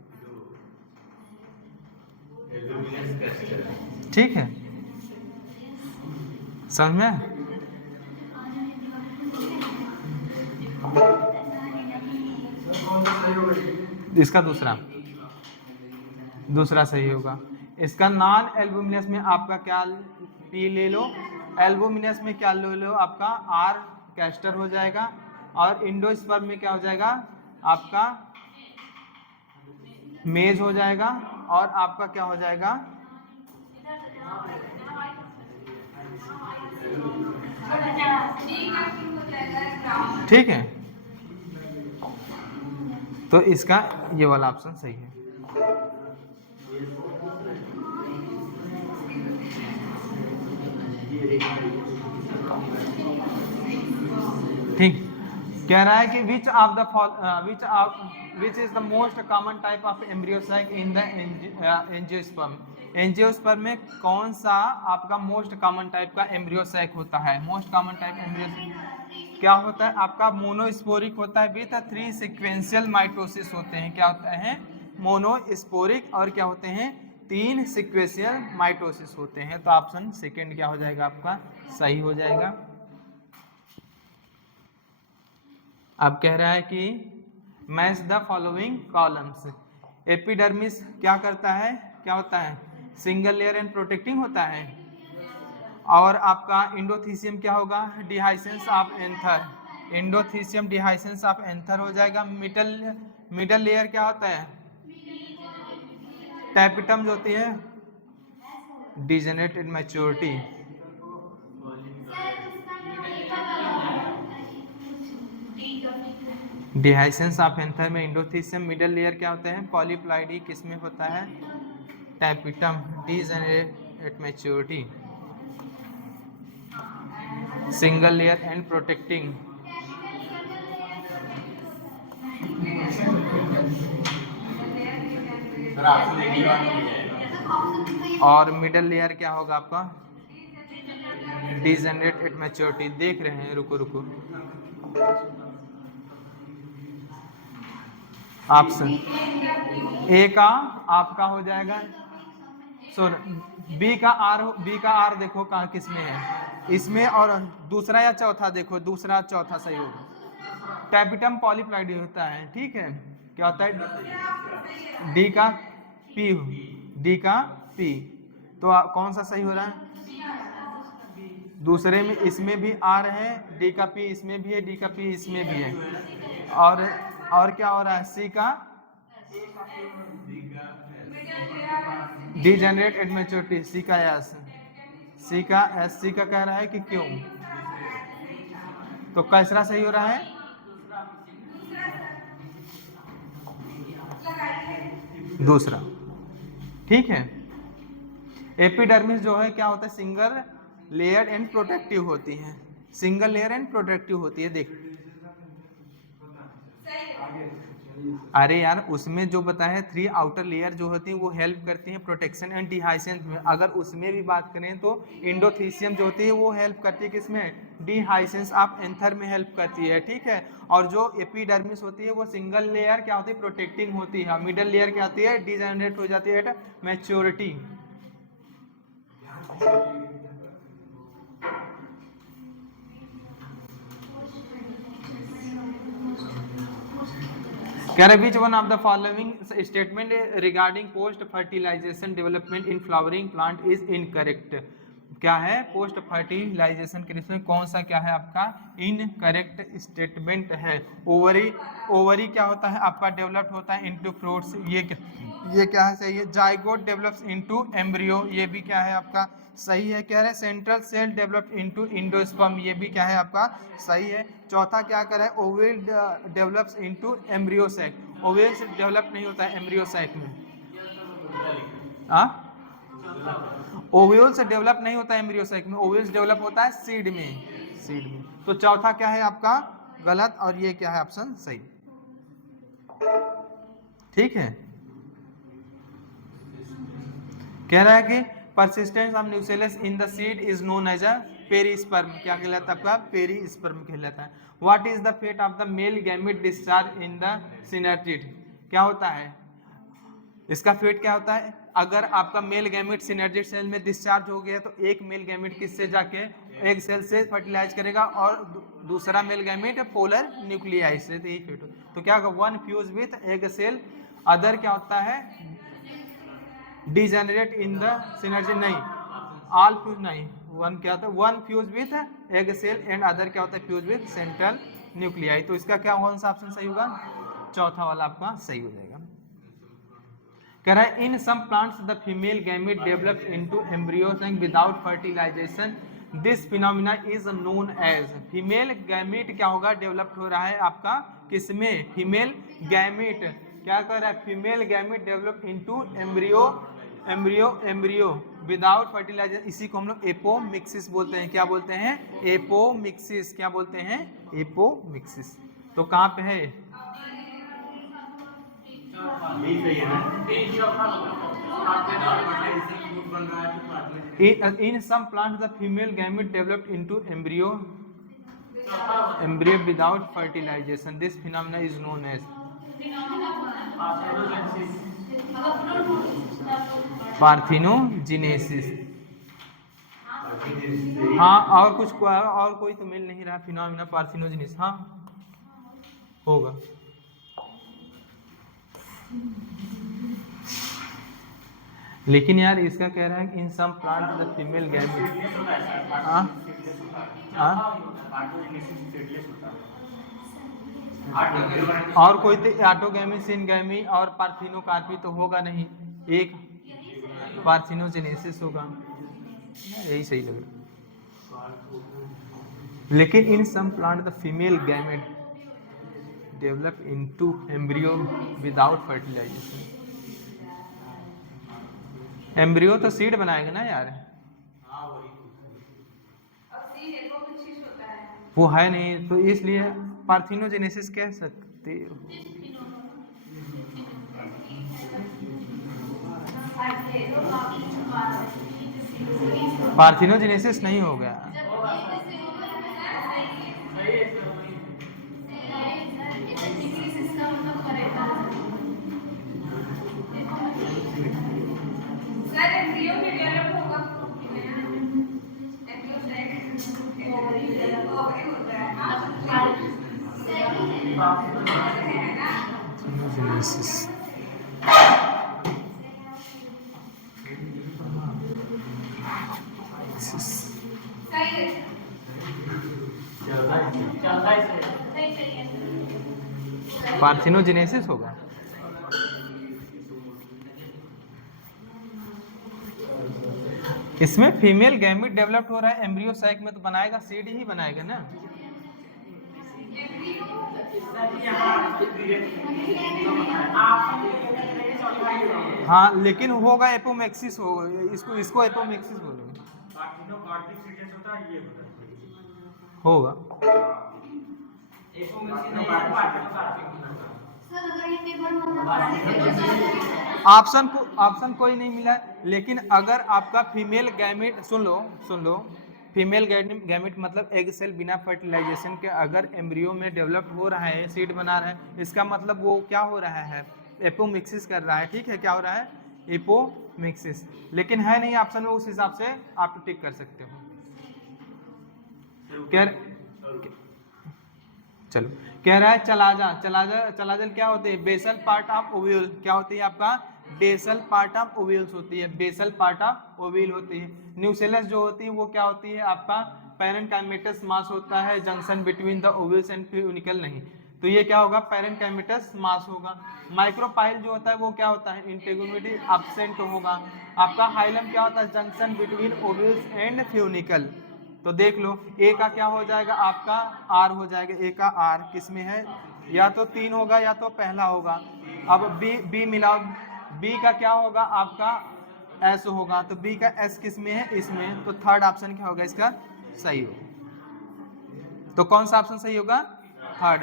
ठीक है, समझ में? इसका दूसरा सही होगा। इसका नॉन एल्बुमिनस में आपका क्या पी ले लो, एल्बुमिनस में क्या ले लो, आपका आर कैस्टर हो जाएगा, और इंडोस्पर्म में क्या हो जाएगा आपका मेज हो जाएगा, और आपका क्या हो जाएगा ठीक है। तो इसका ये वाला ऑप्शन सही है। ठीक, कह रहा है कि which is the most common type of embryo sac in the angiosperm. Angiosperm में कौन सा आपका मोस्ट कॉमन टाइप का एम्ब्रियोसाइक होता है? मोस्ट कॉमन टाइप एम्ब्रियोसाइक क्या होता है आपका? मोनोस्पोरिक होता है विथ 3 सीक्वेंशियल माइटोसिस होते हैं। क्या होता है? मोनोस्पोरिक, और क्या होते हैं? 3 सीक्वेंशियल माइटोसिस होते हैं। तो ऑप्शन सेकंड क्या हो जाएगा आपका सही हो जाएगा। अब कह रहा है कि match the following columns. Epidermis क्या करता है, क्या होता है? सिंगल लेयर एंड प्रोटेक्टिंग होता है। और आपका इंडोथीसियम क्या होगा? डिहाइसेंस ऑफ एंथर, इंडोथीसियम डिहाइसेंस ऑफ एंथर हो जाएगा। मिडल लेयर क्या होता है? टैपिटम जो होती है डिजेनरेटेड मैच्योरिटी। डिहाइसेंस ऑफ एंथर में इंडोथीसियम। मिडल लेयर क्या होते हैं? पॉलीप्लाइडी, किसमें होता है? Tapetum, degenerated maturity. Single layer and protecting. और मिडल लेयर क्या होगा आपका? Degenerated maturity. देख रहे हैं, रुको रुको। ऑप्शन ए का आपका हो जाएगा, बी का आर देखो कहाँ किसमें है, इसमें, और दूसरा या चौथा देखो, दूसरा चौथा सही होगा। टैपिटम पॉलीप्लाइडी होता है, ठीक है। क्या होता है? डी का पी, डी का पी। तो कौन सा सही हो रहा है? दूसरे में, इसमें भी आर है, डी का पी इसमें भी है, डी का पी इसमें भी है। और क्या हो रहा है? सी का डिजेनरेटेड मैच्योरिटी, सी का एस, सी का एस, सी का कह रहा है कि क्यों। तो कैसरा सही हो रहा है? दूसरा, ठीक है। एपिडर्मिस जो है क्या होता है? सिंगल लेयर एंड प्रोटेक्टिव होती है, सिंगल लेयर एंड प्रोटेक्टिव होती है। देख, अरे यार उसमें जो बताया है 3 आउटर लेयर जो होती है वो हेल्प करती हैं प्रोटेक्शन एंड डिहाइसेंस में। अगर उसमें भी बात करें तो इंडोथीसियम जो होती है वो हेल्प करती है किसमें? डिहाइसेंस ऑफ एंथर में हेल्प करती है, ठीक है। और जो एपिडर्मिस होती है वो सिंगल लेयर क्या होती है? प्रोटेक्टिंग होती है। मिडल लेयर क्या होती है? डिजेनरेट हो जाती है एट मैच्योरिटी। कह रहे which one of the following statement regarding post fertilization development in flowering plant is incorrect. क्या है? पोस्ट फर्टिलाइजेशन के इसमें कौन सा क्या है आपका इनकरेक्ट स्टेटमेंट है? ओवरी क्या होता है आपका? डेवलप्ड होता है इनटू फ्रूट्स, ये क्या है? सही है। जाइगोट डेवलप्स इनटू एम्ब्रियो, ये भी क्या है आपका सही है। कह रहे central cell developed into endosperm, ये भी क्या है आपका सही है। चौथा क्या कर रहा है? ओवेल डेवलप्स इनटू एम्ब्रियोसाइक, ओवेल से डेवलप नहीं होता है एम्ब्रियोसाइक में। ओव्यूल से डेवलप नहीं होता है एम्ब्रियोसाइक में, ओव्यूल डेवलप होता है सीड में, सीड में। तो चौथा क्या है आपका? गलत, और ये क्या है ऑप्शन सही। ठीक है, कह रहा है कि persistence of nucleus in the seed is known as a perisperm. क्या कहलाता है आपका? पेरिस्पर्म कहलाता है। What is the fate of the male gamete discharge in the synergid? क्या होता है इसका फेट? क्या होता है? अगर आपका मेल गैमेट सिनर्जिड सेल में डिस्चार्ज हो गया तो एक मेल गैमेट किससे जाके एक सेल से फर्टिलाइज करेगा और दूसरा मेल गैमेट पोलर न्यूक्लियाई से। तो यही फेट हो, तो क्या होगा? One fuse with egg cell, other क्या होता है? डिजेनरेट इन द सिनर्जी, नहीं ऑल फ्यूज नहीं, वन क्या होता है? One fuse with egg cell and other क्या होता है? Fuse with central nuclei. तो इसका क्या कौन सा ऑप्शन सही होगा? चौथा वाला आपका सही हो जाएगा। कह रहा है in some plants the female gamete develop into embryos without fertilisation, this phenomena is known as. Female gamete क्या होगा? डेवलप हो रहा है आपका किसमें? फीमेल गैमेट क्या कर रहा है? Female gamete develop into embryo without fertilization, इसी को हम लोग एपोमिक्सिस बोलते हैं। क्या बोलते हैं? एपोमिक्सिस। क्या बोलते हैं? एपोमिक्सिस। तो कहाँ पे है? In some plants the female gamete developed into embryo without fertilization. This phenomena is known as parthenogenesis. हाँ, और कोई तो मिल नहीं रहा फिनोमिना पार्थिनोजेनेसिस। हाँ होगा। लेकिन यार इसका कह रहा है कि in some plant the female gamete, और कोई तो ऑटोगैमी, सिनगैमी और पार्थिनोकार्पी तो होगा नहीं, एक पार्थिनोजेनेसिस होगा। यही सही लग रहा। लेकिन in some plant the female gamete develop into embryo without fertilisation. Embryo तो सीड बनाएगा ना यार, वो है नहीं, तो इसलिए पार्थिनोजेनेसिस कह सकते हो। पार्थिनोजेनेसिस नहीं हो गया। पार्थिनोजेनेसिस होगा। इसमें फीमेल गैमेट डेवलप्ड हो रहा है एम्ब्रियो साइक में, तो बनाएगा सीड ही बनाएगा ना। हाँ लेकिन होगा एपोमेक्सिस होगा, इसको एपोमेक्सिस बोलेंगे। होगा। ऑप्शन कोई नहीं मिला है, लेकिन अगर आपका फीमेल गैमेट, सुन लो, फीमेल गैमेट मतलब एग सेल बिना फर्टिलाइजेशन के अगर एम्ब्रियो में डेवलप हो रहा है, सीड बना रहा है, इसका मतलब वो क्या हो रहा है? एपोमिक्सिस कर रहा है। ठीक है, क्या हो रहा है? एपोमिक्सिस। लेकिन है नहीं ऑप्शन में, उस हिसाब से आप टिक कर सकते हो। चलो, कह रहा है चलाजल क्या होते हैं? Basal part of ovule. क्या होती है आपका? बेसल पार्ट ऑफ ओव्यूल्स होती है, बेसल पार्ट ऑफ ओव्यूल होती है। न्यूसेलस जो होती है वो क्या होती है आपका? पैरेन्काइमेटस मास होता है junction between the ovules and funicle, नहीं, तो ये क्या होगा? पैरेन्काइमेटस मास होगा। माइक्रोपाइल जो होता है वो क्या होता है? इंटेग्रिटी एब्सेंट होगा। आपका हाइलम क्या होता है? Junction between ovules and funicle. तो देख लो, ए का क्या हो जाएगा आपका? आर हो जाएगा। ए का आर किस में है? या तो 3 होगा या तो पहला होगा। अब बी मिलाओ, बी का क्या होगा आपका? एस होगा, तो बी का एस किस में है? इसमें। तो थर्ड ऑप्शन क्या होगा इसका? सही होगा। तो कौन सा ऑप्शन सही होगा? थर्ड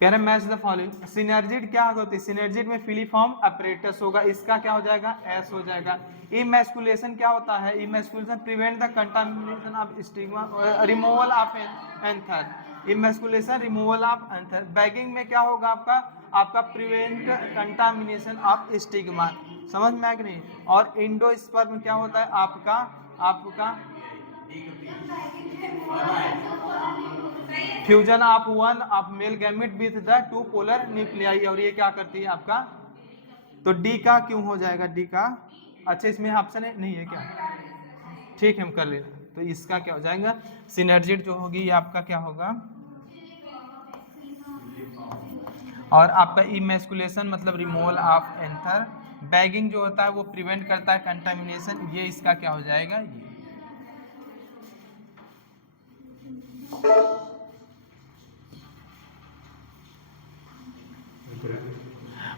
कह रहे मैच द फॉलोइंग। सिनर्जिड क्या होती है? सिनर्जिड में फिलीफॉर्म अपरेटस होगा, इसका क्या हो जाएगा? एस हो जाएगा। इमैस्कुलेशन क्या होता है? Emasculation prevent the contamination of stigma, removal of anther. Emasculation removal of anther. Bagging में क्या होगा आपका? आपका प्रिवेंट कंटामिनेशन ऑफ स्टिग्मा। समझ में आया कि नहीं? और इंडोस्पर्म क्या होता है आपका? आपका fusion of one of male gamete with the two polar nuclei. और ये क्या करती है आपका? तो डी का क्यों हो जाएगा? डी का अच्छा इसमें ऑप्शन है नहीं है क्या? ठीक है हम कर लेना। तो इसका क्या हो जाएगा? सिनर्जिड जो होगी ये आपका क्या होगा? और आपका इमैस्कुलेशन मतलब रिमूवल ऑफ एंथर। बैगिंग जो होता है वो प्रिवेंट करता है कंटामिनेशन, ये इसका क्या हो जाएगा? ये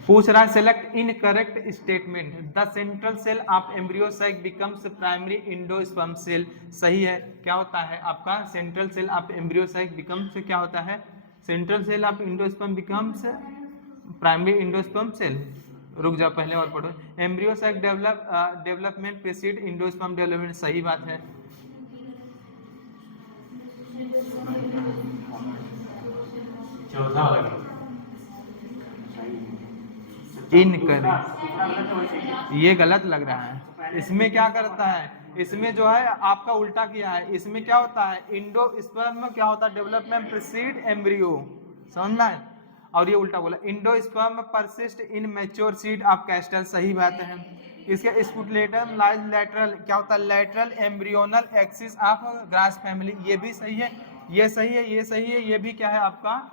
पूछ रहा है select incorrect statement. The central cell of embryo sac becomes primary endosperm cell. सही है। क्या होता है आपका? Central cell of embryo sac becomes क्या होता है? Central cell of endosperm becomes primary endosperm cell. रुक जाओ पहले और पढ़ो। Embryo sac development precede endosperm development. सही बात है। चौथा वाला इनकरेक्ट, ये गलत लग रहा है। इसमें क्या करता है? इसमें जो है आपका उल्टा किया है। इसमें क्या होता है? इंडोस्पर्म में क्या होता है? Development preceded embryo. समझ में? और ये उल्टा बोला। Endosperm persist in mature seed of castor. सही बात है। इसके स्पुटलेटम लाइज लैटरल क्या होता है? Lateral embryonal axis of grass family. ये भी सही है, ये सही है, ये सही है। ये भी क्या है आपका?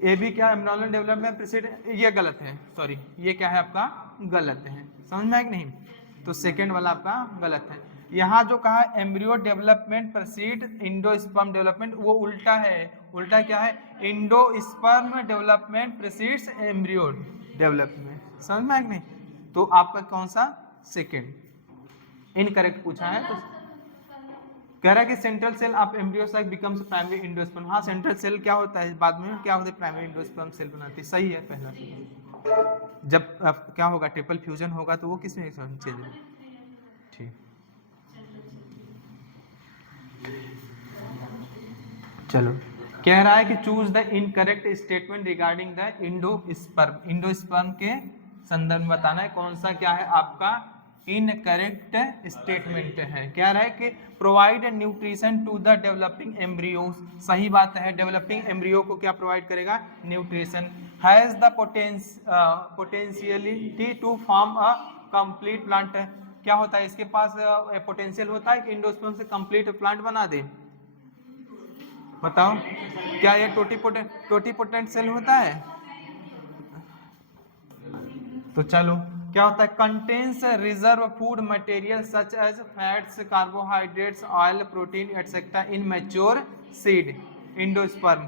ये भी क्या? Embryonal development preceded. ये गलत है, सॉरी ये क्या है आपका? गलत है। समझ में आया कि नहीं? तो सेकंड वाला आपका गलत है। यहाँ जो कहा embryo development precede endosperm development, वो उल्टा है। उल्टा क्या है? Endosperm development precedes embryo development. समझ में आया कि नहीं? तो आपका कौन सा? सेकंड। इनकरेक्ट पूछा है। तो कह रहा है कि central cell of embryo sac becomes primary endosperm. हाँ सेंट्रल सेल क्या होता है? बाद में क्या होता है? प्राइमरी इंडोस्पर्म सेल बनाती है। सही है पहला। जब क्या होगा? ट्रिपल फ्यूजन होगा तो वो किस में चेंज होगा? ठीक। चलो कह रहा है कि choose the incorrect statement regarding the endosperm. Endosperm के संदर्भ में बताना है कौन सा क्या है आपका इनकरेक्ट स्टेटमेंट है। कह रहा है कि provide nutrition to the developing embryo. सही बात है। डेवलपिंग एम्ब्रियो को क्या प्रोवाइड करेगा? Nutrition. Has the potentiality to form a complete plant. क्या होता है? इसके पास पोटेंशियल होता है कि इंडोस्पर्म से कंप्लीट प्लांट बना दे। बताओ क्या ये टोटीपोटेंट सेल होता है? तो चलो क्या होता है? Contains reserve food material such as fats, carbohydrates, oil, protein etcetera in mature seed endosperm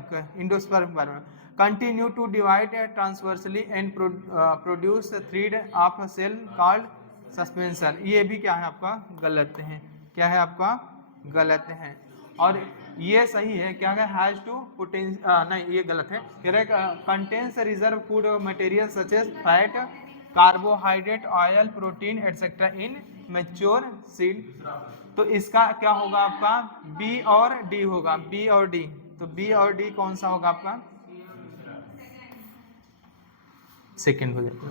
continue to divide transversely and produce thread of cell called suspensor. ये भी क्या है आपका? गलत है। क्या है आपका? गलत है। और ये सही है। क्या है? हैज टू नहीं ये गलत है। कह रहे contains reserve food material such as fat, carbohydrate, oil, protein etcetera in mature seed. तो इसका क्या होगा आपका? बी और डी होगा। बी और डी। तो बी और डी कौन सा होगा आपका? सेकंड हो जाएगा।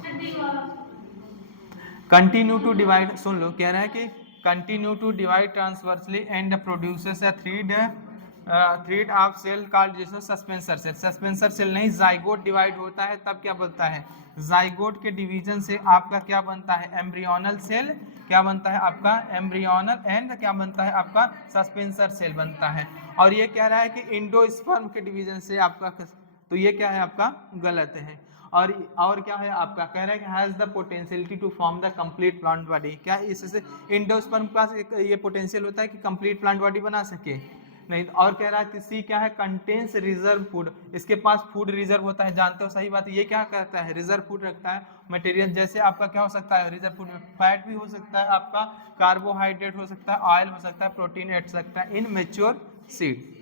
कंटिन्यू टू डिवाइड, सुन लो। कह रहा है कि continue to divide transversely and produces a thread of cell called जिसमें सस्पेंसर सेल। सस्पेंसर सेल नहीं, जाइगोट डिवाइड होता है तब क्या बनता है? जाइगोट के डिवीजन से आपका क्या बनता है? Embryonal cell. क्या बनता है आपका? एम्ब्रियोनल एंड क्या बनता है आपका? सस्पेंसर सेल बनता है। और ये कह रहा है कि इंडोस्पर्म के डिवीजन से आपका, तो ये क्या है आपका? गलत है। और क्या है आपका? कह रहा है कि has the potentiality to form the complete plant body. क्या इससे इंडोस्पर्म के पास ये पोटेंशियल होता है कि कंप्लीट प्लांट बॉडी बना सके? नहीं। और कह रहा है कि सी क्या है? Contains reserve food. इसके पास फूड रिजर्व होता है, जानते हो। सही बात है। ये क्या करता है? रिजर्व फूड रखता है मटेरियल। जैसे आपका क्या हो सकता है रिजर्व फूड में? फैट भी हो सकता है आपका, कार्बोहाइड्रेट हो सकता है, ऑयल हो सकता है, प्रोटीन एट सकता है इन मैच्योर सीड।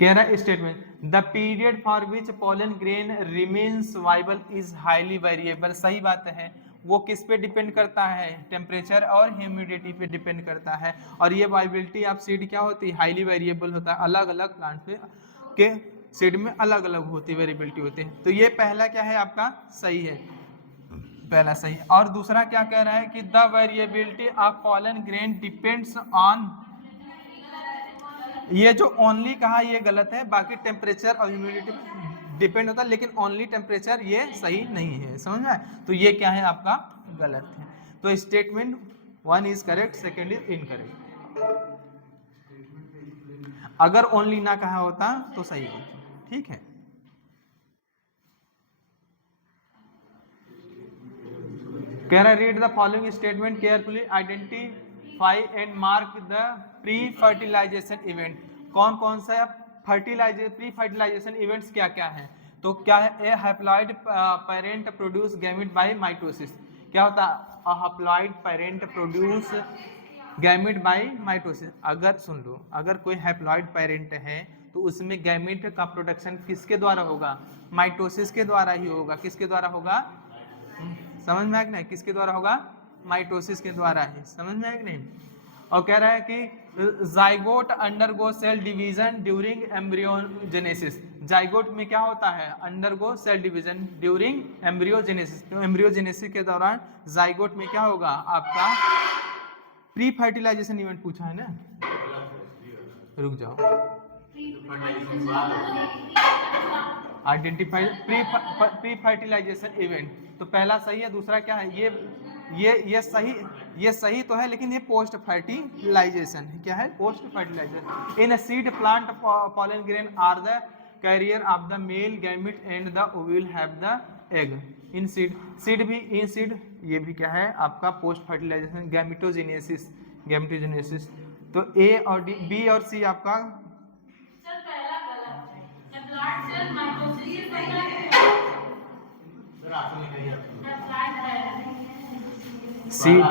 कह रहा है statement the period for which pollen grain remains viable is highly variable. सही बात है, वो किस पे डिपेंड करता है, टेम्परेचर और ह्यूमिडिटी पे डिपेंड करता है। और ये वाइबिलिटी ऑफ सीड क्या होती है, हाईली वेरिएबल होता है, अलग अलग प्लांट पे के सीड में अलग अलग होती वेरिएबिलिटी होती है। तो ये पहला क्या है आपका सही है, पहला सही। और दूसरा क्या कह रहा है कि the variability of pollen grain depends on, ये जो ओनली कहा ये गलत है, बाकी टेम्परेचर और ह्यूमिडिटी डिपेंड होता है, लेकिन ओनली टेम्परेचर ये सही नहीं है, समझ में आए? तो ये क्या है आपका गलत है। तो statement 1 is correct, second is incorrect. अगर ओनली ना कहा होता तो सही होता, ठीक है। कह रहा read the following statement carefully, identify and mark the pre fertilisation event. कौन कौन सा प्री फर्टिलाइजेशन इवेंट्स क्या क्या है? तो क्या है, a haploid parent produce gamete by mitosis. क्या होता है, haploid parent produce gamete by mitosis. अगर सुन लो, अगर कोई हैप्लॉइड पेरेंट है तो उसमें गैमेट का प्रोडक्शन किसके द्वारा होगा, माइटोसिस के द्वारा ही होगा। किसके द्वारा होगा, समझ में आया कि नहीं, किसके द्वारा होगा, माइटोसिस के द्वारा ही, समझ में आया कि नहीं। और कह रहा है कि zygote undergo cell division during embryogenesis. Zygote में क्या होता है, undergo cell division during embryogenesis. तो एम्ब्रियोजेनेसिस के दौरान जाइगोट में क्या होगा आपका प्री फर्टिलाइजेशन इवेंट पूछा है ना, रुक जाओ, आइडेंटिफाई प्री फर्टिलाइजेशन इवेंट। तो पहला सही है, दूसरा क्या है, ये सही तो है, लेकिन ये पोस्ट फर्टिलाइजेशन है। क्या है, post fertilization. In seed plant pollen grain are the carrier of the male gamete and the ovule have the egg. In seed भी, इन सीड ये भी क्या है आपका पोस्ट फर्टिलाइजेशन, गैमेटोजेनेसिस। तो ए और डी, बी और सी आपका सी।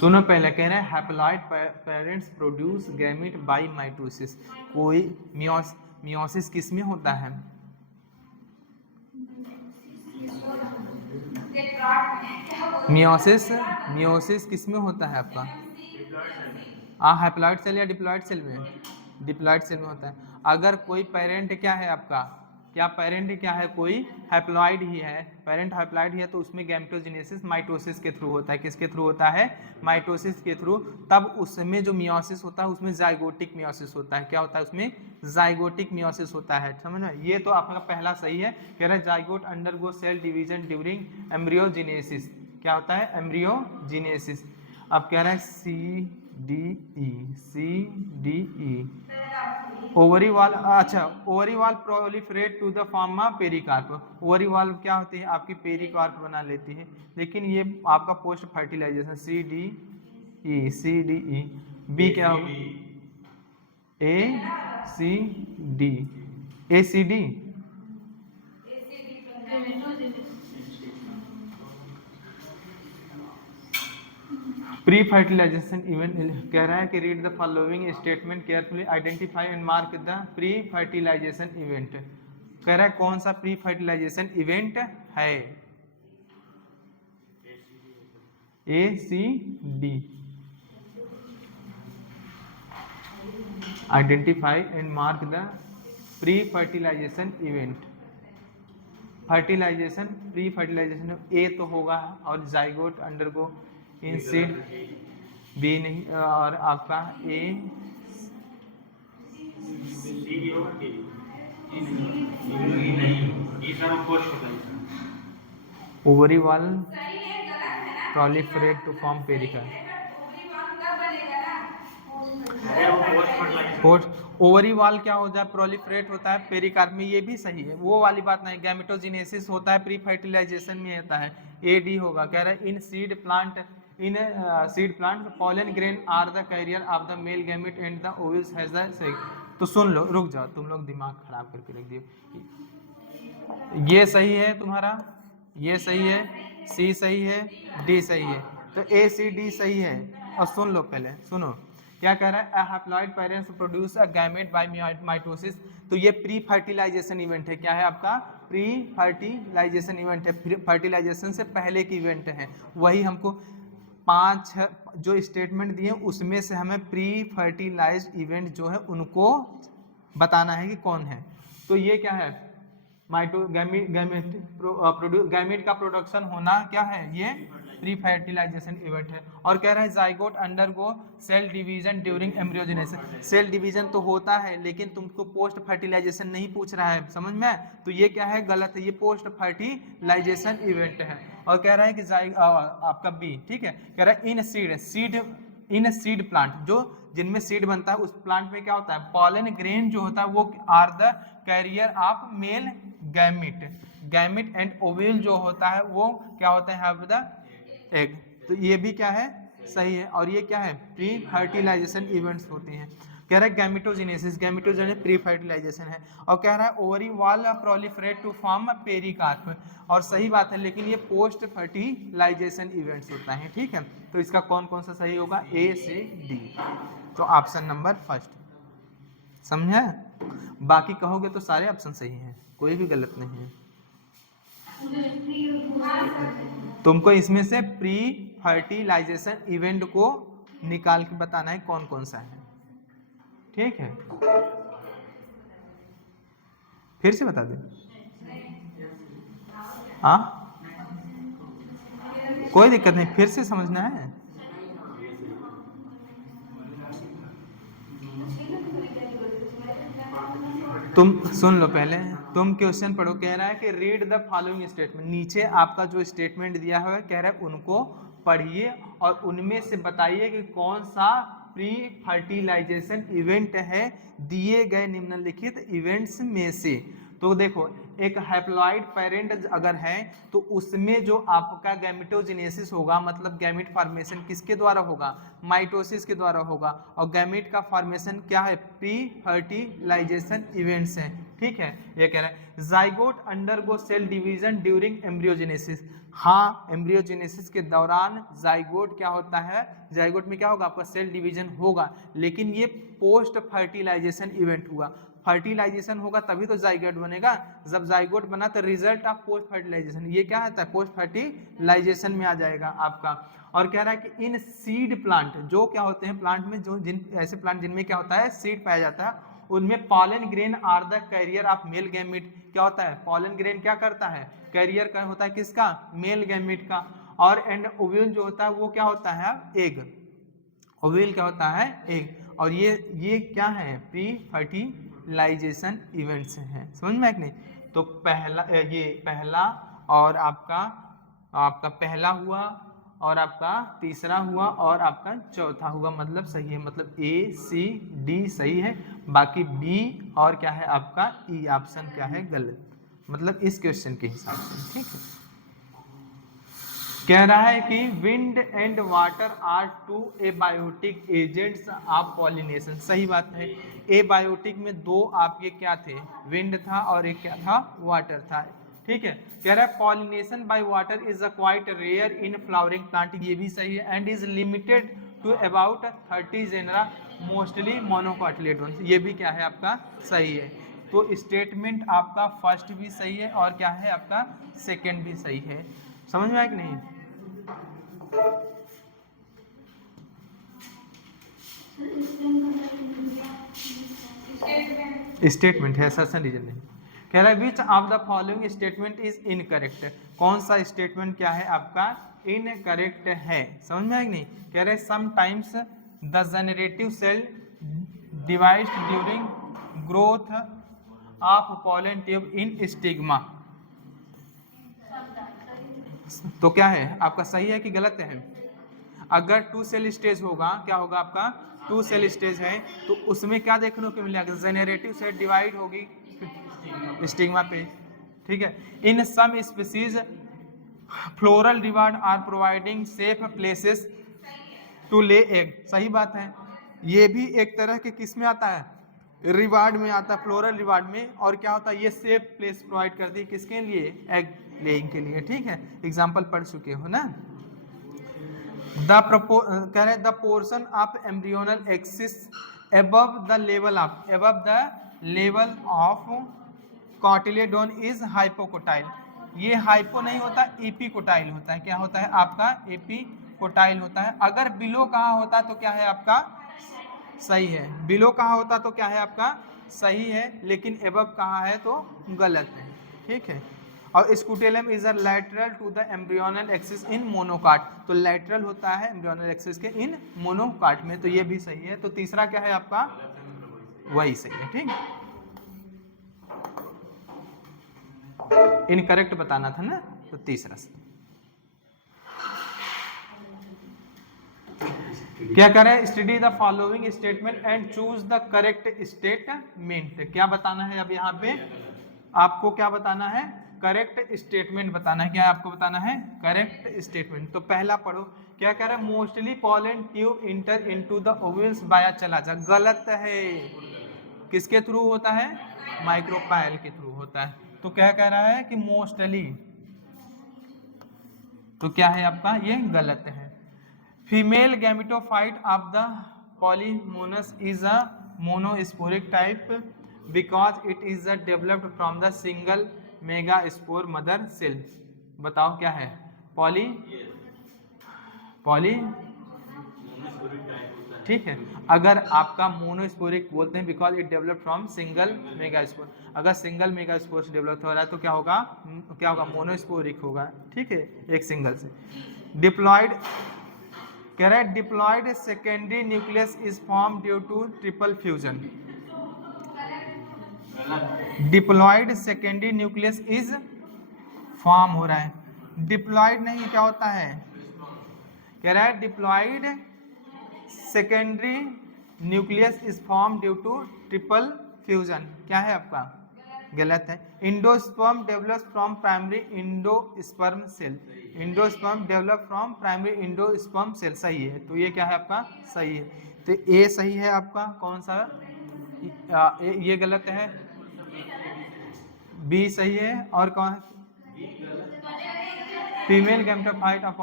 सुनो पहले कह रहे हैं haploid parents produce gamete by mitosis. कोई मियोसिस किस में होता है, मियोसिस किस में होता है आपका, हैप्लॉइड सेल या डिप्लॉइड सेल में, डिप्लॉइड सेल में होता है। अगर कोई पेरेंट क्या है आपका, क्या पेरेंट क्या है, कोई हैप्लॉइड ही है, पेरेंट हैप्लॉइड ही है, तो उसमें गैमेटोजेनेसिस माइटोसिस के थ्रू होता है। किसके थ्रू होता है, माइटोसिस के थ्रू। तब उसमें जो मियोसिस होता है उसमें जाइगोटिक मियोसिस होता है। क्या होता है उसमें, जाइगोटिक मियोसिस होता है, समझ में। ये तो आपका पहला सही है, कह रहा है zygote undergo cell division during embryogenesis. क्या होता है, एम्ब्रियोजेनेसिस। अब कह रहा है CDE ओवरी वाल, अच्छा ovary wall proliferate to the form of pericarp. Ovary wall क्या होती है आपकी, पेरिकार्प बना लेती है, लेकिन ये आपका पोस्ट फर्टिलाइजेशन CDE। बी क्या होगा, ACD। प्री फर्टिलाइजेशन इवेंट कह रहा है कि read the following statement carefully, identify and mark the pre fertilisation event. कह रहा है कौन सा प्री फर्टिलाइजेशन इवेंट है, ACD। Identify and mark the pre fertilisation event. Fertilisation, pre fertilisation A तो होगा, और zygote undergo in seed B नहीं, और आपका A ovary wall proliferate to form pericarp. Ovary wall क्या होता है, प्रोलिफरेट होता है पेरिकार्प में, ये भी सही है, वो वाली बात नहीं। गैमेटोजेनेसिस होता है प्री फर्टिलाइजेशन में होता है, AD होगा। कह रहा है in seed plant pollen grain are the carrier of the male gamete and the ovules has the sex. तो सुन लो, रुक जाओ, तुम लोग दिमाग खराब करके रख दिए। ये सही है तुम्हारा, ये सही है, C सही है, D सही है, तो ACD सही है। और सुन लो पहले, सुनो क्या कह रहा है, a haploid parents produce a gamete by mitosis. तो ये प्री फर्टिलाइजेशन इवेंट है, क्या है आपका प्री फर्टिलाइजेशन इवेंट है, फर्टिलाइजेशन से पहले की इवेंट है। वही हमको 5 जो स्टेटमेंट दिए उसमें से हमें प्री फर्टिलाइज इवेंट जो है उनको बताना है कि कौन है। तो ये क्या है, गैमेट का प्रोडक्शन होना क्या है, ये प्री फर्टिलाइजेशन इवेंट है। और कह रहा है zygote undergo cell division during embryogenesis. Cell division तो होता है लेकिन तुमको पोस्ट फर्टिलाइजेशन नहीं पूछ रहा है, समझ में, तो ये क्या है, गलत है, ये पोस्ट फर्टिलाइजेशन इवेंट है। और कह रहा है कि आपका बी, ठीक है, कह रहा है इन सीड प्लांट, जो जिनमें सीड बनता है उस प्लांट में क्या होता है, पॉलन ग्रेन जो होता है वो are the carrier of male gamete and ovule जो होता है वो क्या होता है, हैव द एग। तो ये भी क्या है, सही है। और ये क्या है, प्री फर्टिलाइजेशन इवेंट्स होते हैं। कह रहा है गैमेटोजेनेसिस प्री फर्टिलाइजेशन है। और कह रहा है ovary wall proliferate to form pericarp, और सही बात है, लेकिन ये पोस्ट फर्टिलाइजेशन इवेंट्स होता है, ठीक है। तो इसका कौन कौन सा सही होगा, ए से डी, तो ऑप्शन नंबर फर्स्ट, समझे। बाकी कहोगे तो सारे ऑप्शन सही हैं, कोई भी गलत नहीं है। तुमको इसमें से प्री फर्टिलाइजेशन इवेंट को निकाल के बताना है कौन कौन सा है, ठीक है। फिर से बता दे, हाँ कोई दिक्कत नहीं, फिर से समझना है। तुम सुन लो पहले, तुम क्वेश्चन पढ़ो। कह रहा है कि रीड द फॉलोइंग स्टेटमेंट, नीचे आपका जो स्टेटमेंट दिया हुआ है कह रहा है उनको पढ़िए और उनमें से बताइए कि कौन सा प्री फर्टिलाइजेशन इवेंट है दिए गए निम्नलिखित इवेंट्स में से। तो देखो, एक हैप्लॉइड पेरेंट अगर है तो उसमें जो आपका गैमेटोजेनेसिस होगा, मतलब गैमेट फॉर्मेशन किसके द्वारा होगा, माइटोसिस के द्वारा होगा। और गैमेट का फॉर्मेशन क्या है, प्री फर्टिलाइजेशन इवेंट्स हैं, ठीक है। ये कह रहा है zygote undergo cell division during embryogenesis. हाँ, एम्ब्रियोजेनेसिस के दौरान जाइगोट क्या होता है, जाइगोट में क्या होगा, आपका सेल डिवीजन होगा, लेकिन ये पोस्ट फर्टिलाइजेशन इवेंट हुआ। फर्टिलाइजेशन होगा तभी तो जाइगोट बनेगा, जब जाइगोट बना तो रिजल्ट ऑफ पोस्ट फर्टिलाइजेशन, ये क्या होता है, पोस्ट फर्टिलाइजेशन में आ जाएगा आपका। और कह रहा है कि इन सीड प्लांट, जो क्या होते हैं प्लांट में, जो ऐसे प्लांट जिनमें क्या होता है सीड पाया जाता है, उनमें pollen grain are the carrier of male gamete. क्या होता है, पॉलन ग्रेन क्या करता है, कैरियर का होता है किसका, मेल गैमेट का। और एंड ओव्यूल जो होता है वो क्या होता है, एग। ओव्यूल क्या होता है, एग। और ये क्या है, प्री फर्टिलाइजेशन इवेंट्स हैं, समझ में है कि नहीं। तो ये पहला और आपका पहला हुआ, और आपका तीसरा हुआ, और आपका चौथा हुआ, मतलब सही है, मतलब ए सी डी सही है, बाकी बी और क्या है आपका ई ऑप्शन क्या है गलत, मतलब इस क्वेश्चन के हिसाब से, ठीक है। कह रहा है कि wind and water are two abiotic agents of pollination, सही बात है। एबायोटिक में दो आपके क्या थे, विंड था और एक क्या था, वाटर था, ठीक है। कह रहा है pollination by water is a quite rare in flowering plant, ये भी सही है, and is limited to about 30 genera mostly monocotyledons, ये भी क्या है आपका सही है। तो स्टेटमेंट आपका फर्स्ट भी सही है और क्या है आपका सेकंड भी सही है, समझ में आया कि नहीं। स्टेटमेंट है, सर रीजन नहीं। कह रहा है which of the following statement is incorrect, कौन सा स्टेटमेंट क्या है आपका इनकरेक्ट है, समझ में आया कि नहीं। कह रहे sometimes the generative cell divide during growth of pollen tube in stigma, तो क्या है आपका सही है कि गलत है। अगर 2 सेल स्टेज होगा, क्या होगा आपका 2 सेल स्टेज है, तो उसमें क्या देखने को मिलेगा, जेनरेटिव सेल डिवाइड होगी स्टिग्मा पे, ठीक है। In some species floral reward are providing safe places to lay egg, सही बात है। ये भी एक तरह के किस में आता है, रिवार्ड में आता है, फ्लोरल रिवार्ड में। और क्या होता है, ये सेफ प्लेस प्रोवाइड करती है किसके लिए, एग लेइंग के लिए, ठीक है। एग्जाम्पल पढ़ चुके हो ना। कह रहे the portion of embryonal axis above the level of cotyledon is hypocotyl. ये हाइपो नहीं होता, एपीकोटाइल होता है। क्या होता है आपका? एपीकोटाइल होता है। अगर बिलो कहाँ होता तो क्या है आपका? सही है। बिलो कहाँ होता तो क्या है आपका? सही है। लेकिन एबव कहाँ है तो गलत है। ठीक है। और scutellum is a lateral to the embryonal axis in monocot, तो लैटरल होता है एम्ब्रियोनल एक्सिस के इन मोनोकाट में, तो ये भी सही है। तो तीसरा क्या है आपका? वही सही है। ठीक, इनकरेक्ट बताना था ना, तो तीसरा से क्या करें? Study the following statement and choose the correct statement. क्या बताना है अब यहाँ पे आपको? क्या बताना है? करेक्ट स्टेटमेंट बताना है। क्या आपको बताना है? Correct statement. तो पहला पढ़ो, क्या कह रहा है? Mostly pollen tube inter into the vowels बाया चला जा। गलत है। किसके थ्रू होता है? माइक्रोपाइल के थ्रू होता है। तो क्या कह रहा है कि मोस्टली, तो क्या है आपका? ये गलत है। Female gametophyte of the polygonum is a monosporic type because it is developed from the single megaspore mother cell. बताओ क्या है? पॉली ठीक है। अगर आपका मोनोस्पोरिक बोलते हैं because it develop from single mega spore, अगर सिंगल मेगा स्पोर डेवलप हो रहा है तो क्या होगा? क्या होगा? मोनोस्पोरिक होगा। ठीक है, एक सिंगल से। डिप्लॉयड, कह रहा है diploid secondary nucleus is form due to triple fusion. Diploid secondary nucleus is form हो रहा है, डिप्लॉयड नहीं, क्या होता है? कह रहा है diploid secondary nucleus is form due to triple fusion. क्या है आपका? गलत है। Endosperm develop from primary endosperm cell. Endosperm develop from primary endosperm cell. सही है। तो ये क्या है आपका? सही है। तो ए सही है आपका। कौन सा? ये गलत है। बी सही है। और कौन? Female gametophyte of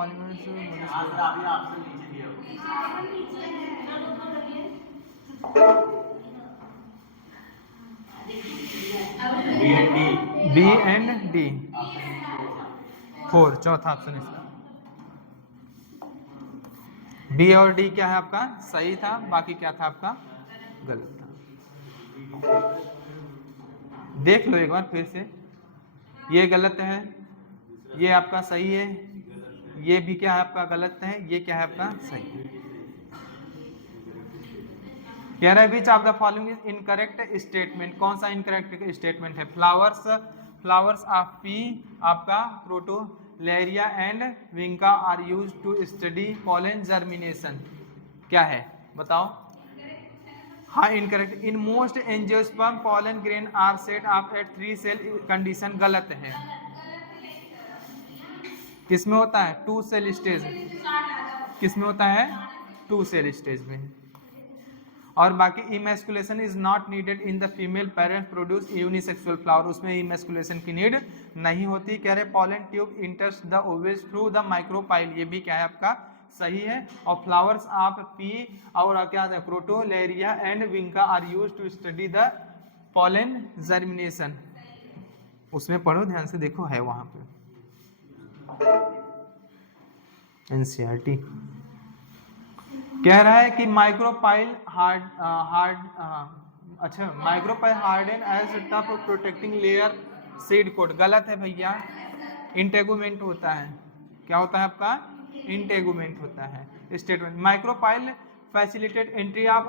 B and D 4, चौथा ऑप्शन इसका। बी और डी क्या है आपका? सही था। बाकी क्या था आपका? गलत था। देख लो एक बार फिर से। ये गलत है, ये आपका सही है, ये भी क्या है आपका? गलत है, ये क्या है आपका? सही है। कह रहा है which of the following is incorrect statement. कौन सा इनकरेक्ट स्टेटमेंट है? फ्लावर्स ऑफ पी आपका crotalaria and vinca are use to study pollen germination. क्या है बताओ? हाँ, incorrect. In most angiosperm pollen grain are set off at 3 cell condition. गलत है। किसमें होता है? 2 सेल स्टेज। किसमें होता है? 2 सेल स्टेज में। और बाकी emasculation is not needed in the female parent produce unisexual flower. उसमें इमेस्कुलेशन की नीड नहीं होती। कह रहे pollen tube इंटर्स the vowels through the micropyle. ये भी क्या है आपका? सही है। और फ्लावर्स ऑफ पी और क्या है? Crotalaria and vinca are used to study the pollen germination. उसमें पढ़ो ध्यान से, देखो है वहां पे एनसीईआरटी। कह रहा है कि micropyle micropyle harden as tough protecting layer seed coat. गलत है भैया। इंटेगुमेंट होता है। क्या होता है आपका? इंटेगुमेंट होता है। Statement micropyle facilitate entry of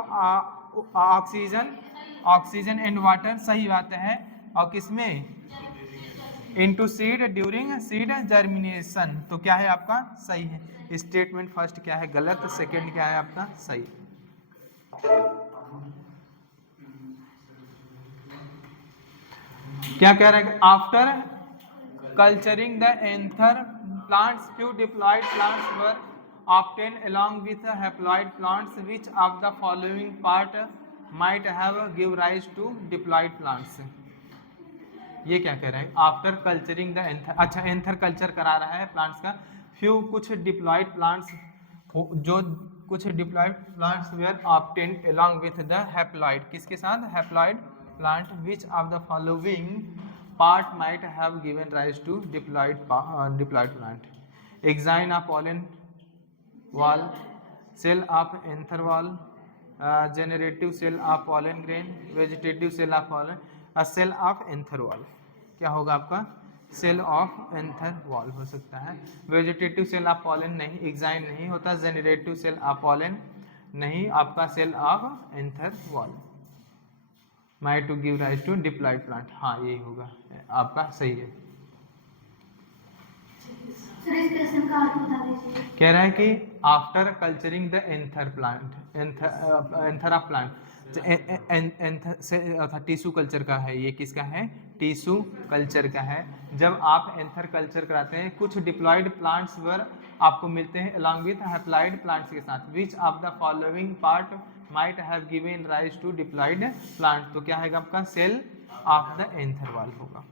oxygen and water. सही बात है। और किसमें? Into seed during seed germination. तो क्या है आपका? सही है। स्टेटमेंट फर्स्ट क्या है? गलत। सेकंड क्या है आपका? सही। क्या कह रहा है? After culturing the anther plants few diploid plants were obtain along with haploid plants. Which of the following part might have give rise to diploid plants? ये क्या कह रहा है? After culturing the anther. अच्छा, एंथर कल्चर करा रहा है प्लांट्स का। फ्यू कुछ डिप्लॉयड प्लांट्स जो कुछ diploid plants were obtained along with the haploid, किसके साथ? Haploid plant, which of the following part might have given rise to diploid plant? Exine of pollen wall, cell of anther wall, generative cell of pollen grain, vegetative cell of pollen, cell of anther wall. क्या होगा आपका? सेल ऑफ एंथर वॉल हो सकता है। वेजिटेटिव सेल ऑफ पॉलन नहीं, एक्साइन नहीं होता, जेनरेटिव सेल ऑफ पॉलन नहीं, आपका cell of anther wall might to give rise to diploid plant. हाँ यही होगा आपका, सही है। सर इस क्वेश्चन का अर्थ बता दीजिए। कह रहा है कि after culturing the anther plant, anther of plant, tissue culture का है, ये किसका है? टिश्यू कल्चर का है। जब आप एंथर कल्चर कराते हैं, कुछ डिप्लॉइड प्लांट्स वर आपको मिलते हैं अलॉन्ग विथ हैप्लॉइड प्लांट्स के साथ। Which of the following part might have given rise to diploid plant? तो क्या है आपका? Cell of the anther wall होगा।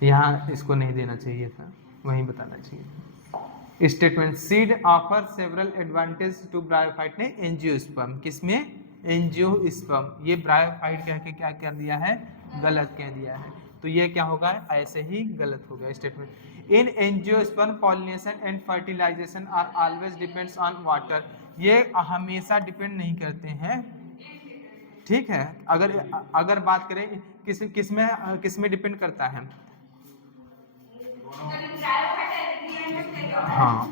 यहाँ इसको नहीं देना चाहिए था, वहीं बताना चाहिए। Statement, seed offer several advantage to bryophyte ने एंजियोस्पर्म, किसमें? एंजियोस्पर्म। ये ब्रायोफाइट कह के क्या कर दिया है? गलत कह दिया है, तो ये क्या होगा? ऐसे ही गलत हो गया statement. In angiosperm pollination and fertilization are always depends on water. ये हमेशा डिपेंड नहीं करते हैं, ठीक है। अगर बात करें किस में डिपेंड करता है? हाँ,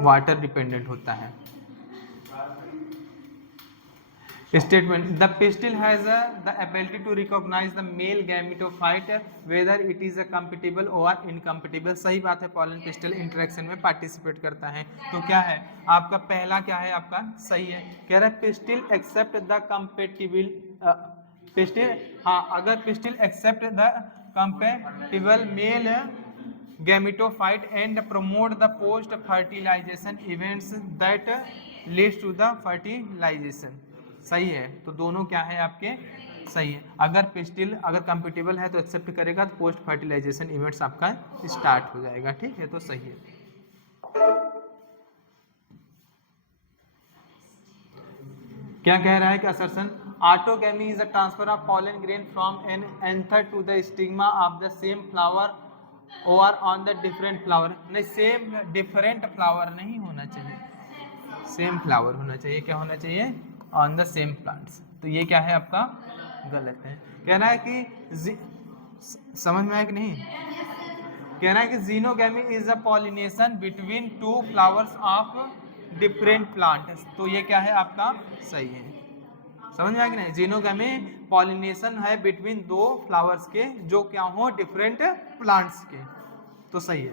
वाटर डिपेंडेंट होता है। Statement, the pistil has the ability to recognize the male gametophyte whether it is a compatible or incompatible. सही बात है, पॉलन पिस्टिल इंटरेक्शन में पार्टिसिपेट करता है। तो क्या है आपका? पहला क्या है आपका? सही है। कह रहा है pistil accept the compatible pistil, हाँ, अगर pistil accept the compatible male gametophyte and promote the post fertilization events that leads to the fertilization. सही है, तो दोनों क्या है आपके? सही है। अगर पिस्टिल अगर कंपेटिबल है तो एक्सेप्ट करेगा, तो पोस्ट फर्टिलाइजेशन इवेंट्स आपका स्टार्ट हो जाएगा, ठीक है, तो सही है। क्या कह रहा है कि assertion, autogamy is a transfer of pollen grain from an anther to the stigma of the same flower or on the different flower. नहीं, सेम डिफरेंट फ्लावर नहीं होना चाहिए, सेम फ्लावर होना चाहिए। क्या होना चाहिए? On the same plants. तो ये क्या है आपका? गलत है। कहना है कि समझ में आया कि नहीं? कहना है कि xenogamy is a pollination between two flowers of different plants. तो ये क्या है आपका? सही है। समझ में आया कि नहीं? जीनोगैमी पॉलिनेशन है बिटवीन दो फ्लावर्स के जो क्या हो? डिफरेंट प्लांट्स के, तो सही है।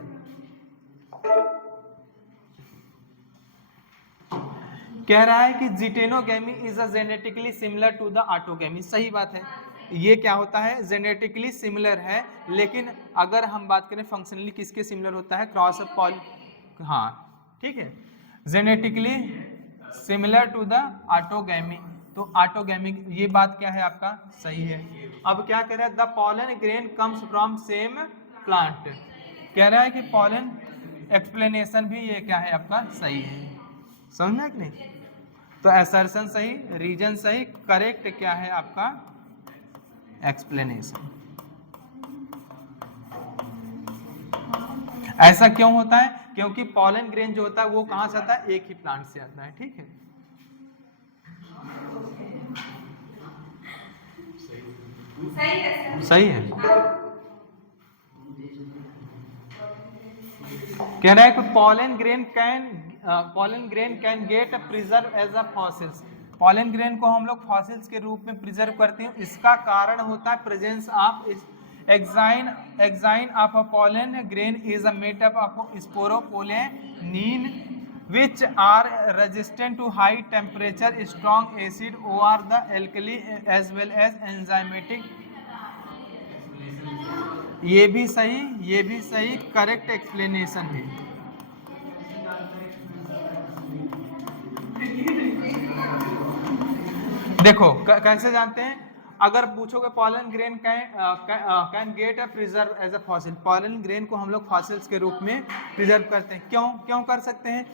कह रहा है कि geitonogamy is a genetically similar to the autogamy. सही बात है, ये क्या होता है? जेनेटिकली सिमिलर है, लेकिन अगर हम बात करें फंक्शनली किसके सिमिलर होता है? क्रॉस पॉल, हाँ ठीक है, genetically similar to the autogamy. तो ऑटोगैमी, ये बात क्या है आपका? सही है। अब क्या कह रहा है? The pollen grain comes from same plant. कह रहा है कि पॉलन एक्सप्लेनेशन भी ये क्या है आपका? सही है। समझना कि नहीं? तो असर्शन सही, रीजन सही, करेक्ट क्या है आपका? एक्सप्लेनेशन। ऐसा क्यों होता है? क्योंकि पॉलन ग्रेन जो होता है वो कहां से आता है? एक ही प्लांट से आता है, ठीक है। सही है। कह रहा है कि pollen grain can get preserve as a fossils. Pollen grain को हम लोग फॉसिल्स के रूप में प्रिजर्व करते हैं। इसका कारण होता है presence of exine of a pollen grain is a made up of sporopollenin which are resistant to high temperature, strong acid or the alkali as well as enzymatic। ये भी सही, ये भी सही, करेक्ट एक्सप्लेनेशन है। देखो कैसे जानते हैं, अगर पूछोगे pollen grain can get a preserve as a fossil, pollen grain को हम लोग फॉसिल्स के रूप में प्रिजर्व करते हैं। क्यों कर सकते हैं?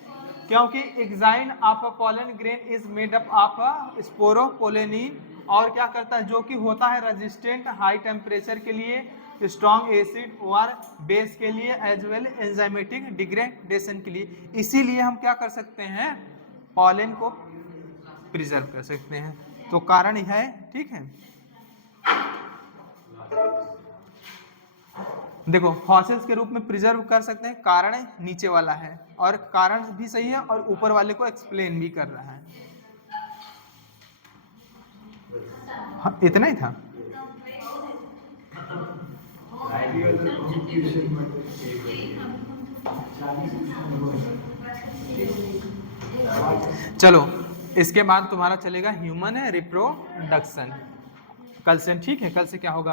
क्योंकि exine of a pollen grain is made up of sporopollenin, और क्या करता है, जो कि होता है रेजिस्टेंट हाई टेम्परेचर के लिए, स्ट्रॉन्ग एसिड और बेस के लिए, एज वेल एंजाइमेटिक डिग्रेडेशन के लिए। इसीलिए हम क्या कर सकते हैं, पॉलन को प्रिजर्व कर सकते हैं। तो कारण यह है, ठीक है। देखो फॉसिल्स के रूप में प्रिजर्व कर सकते हैं, कारण नीचे वाला है, और कारण भी सही है और ऊपर वाले को एक्सप्लेन भी कर रहा है। हाँ, इतना ही था। चलो इसके बाद तुम्हारा चलेगा ह्यूमन रिप्रोडक्शन कल से, ठीक है। कल से क्या होगा?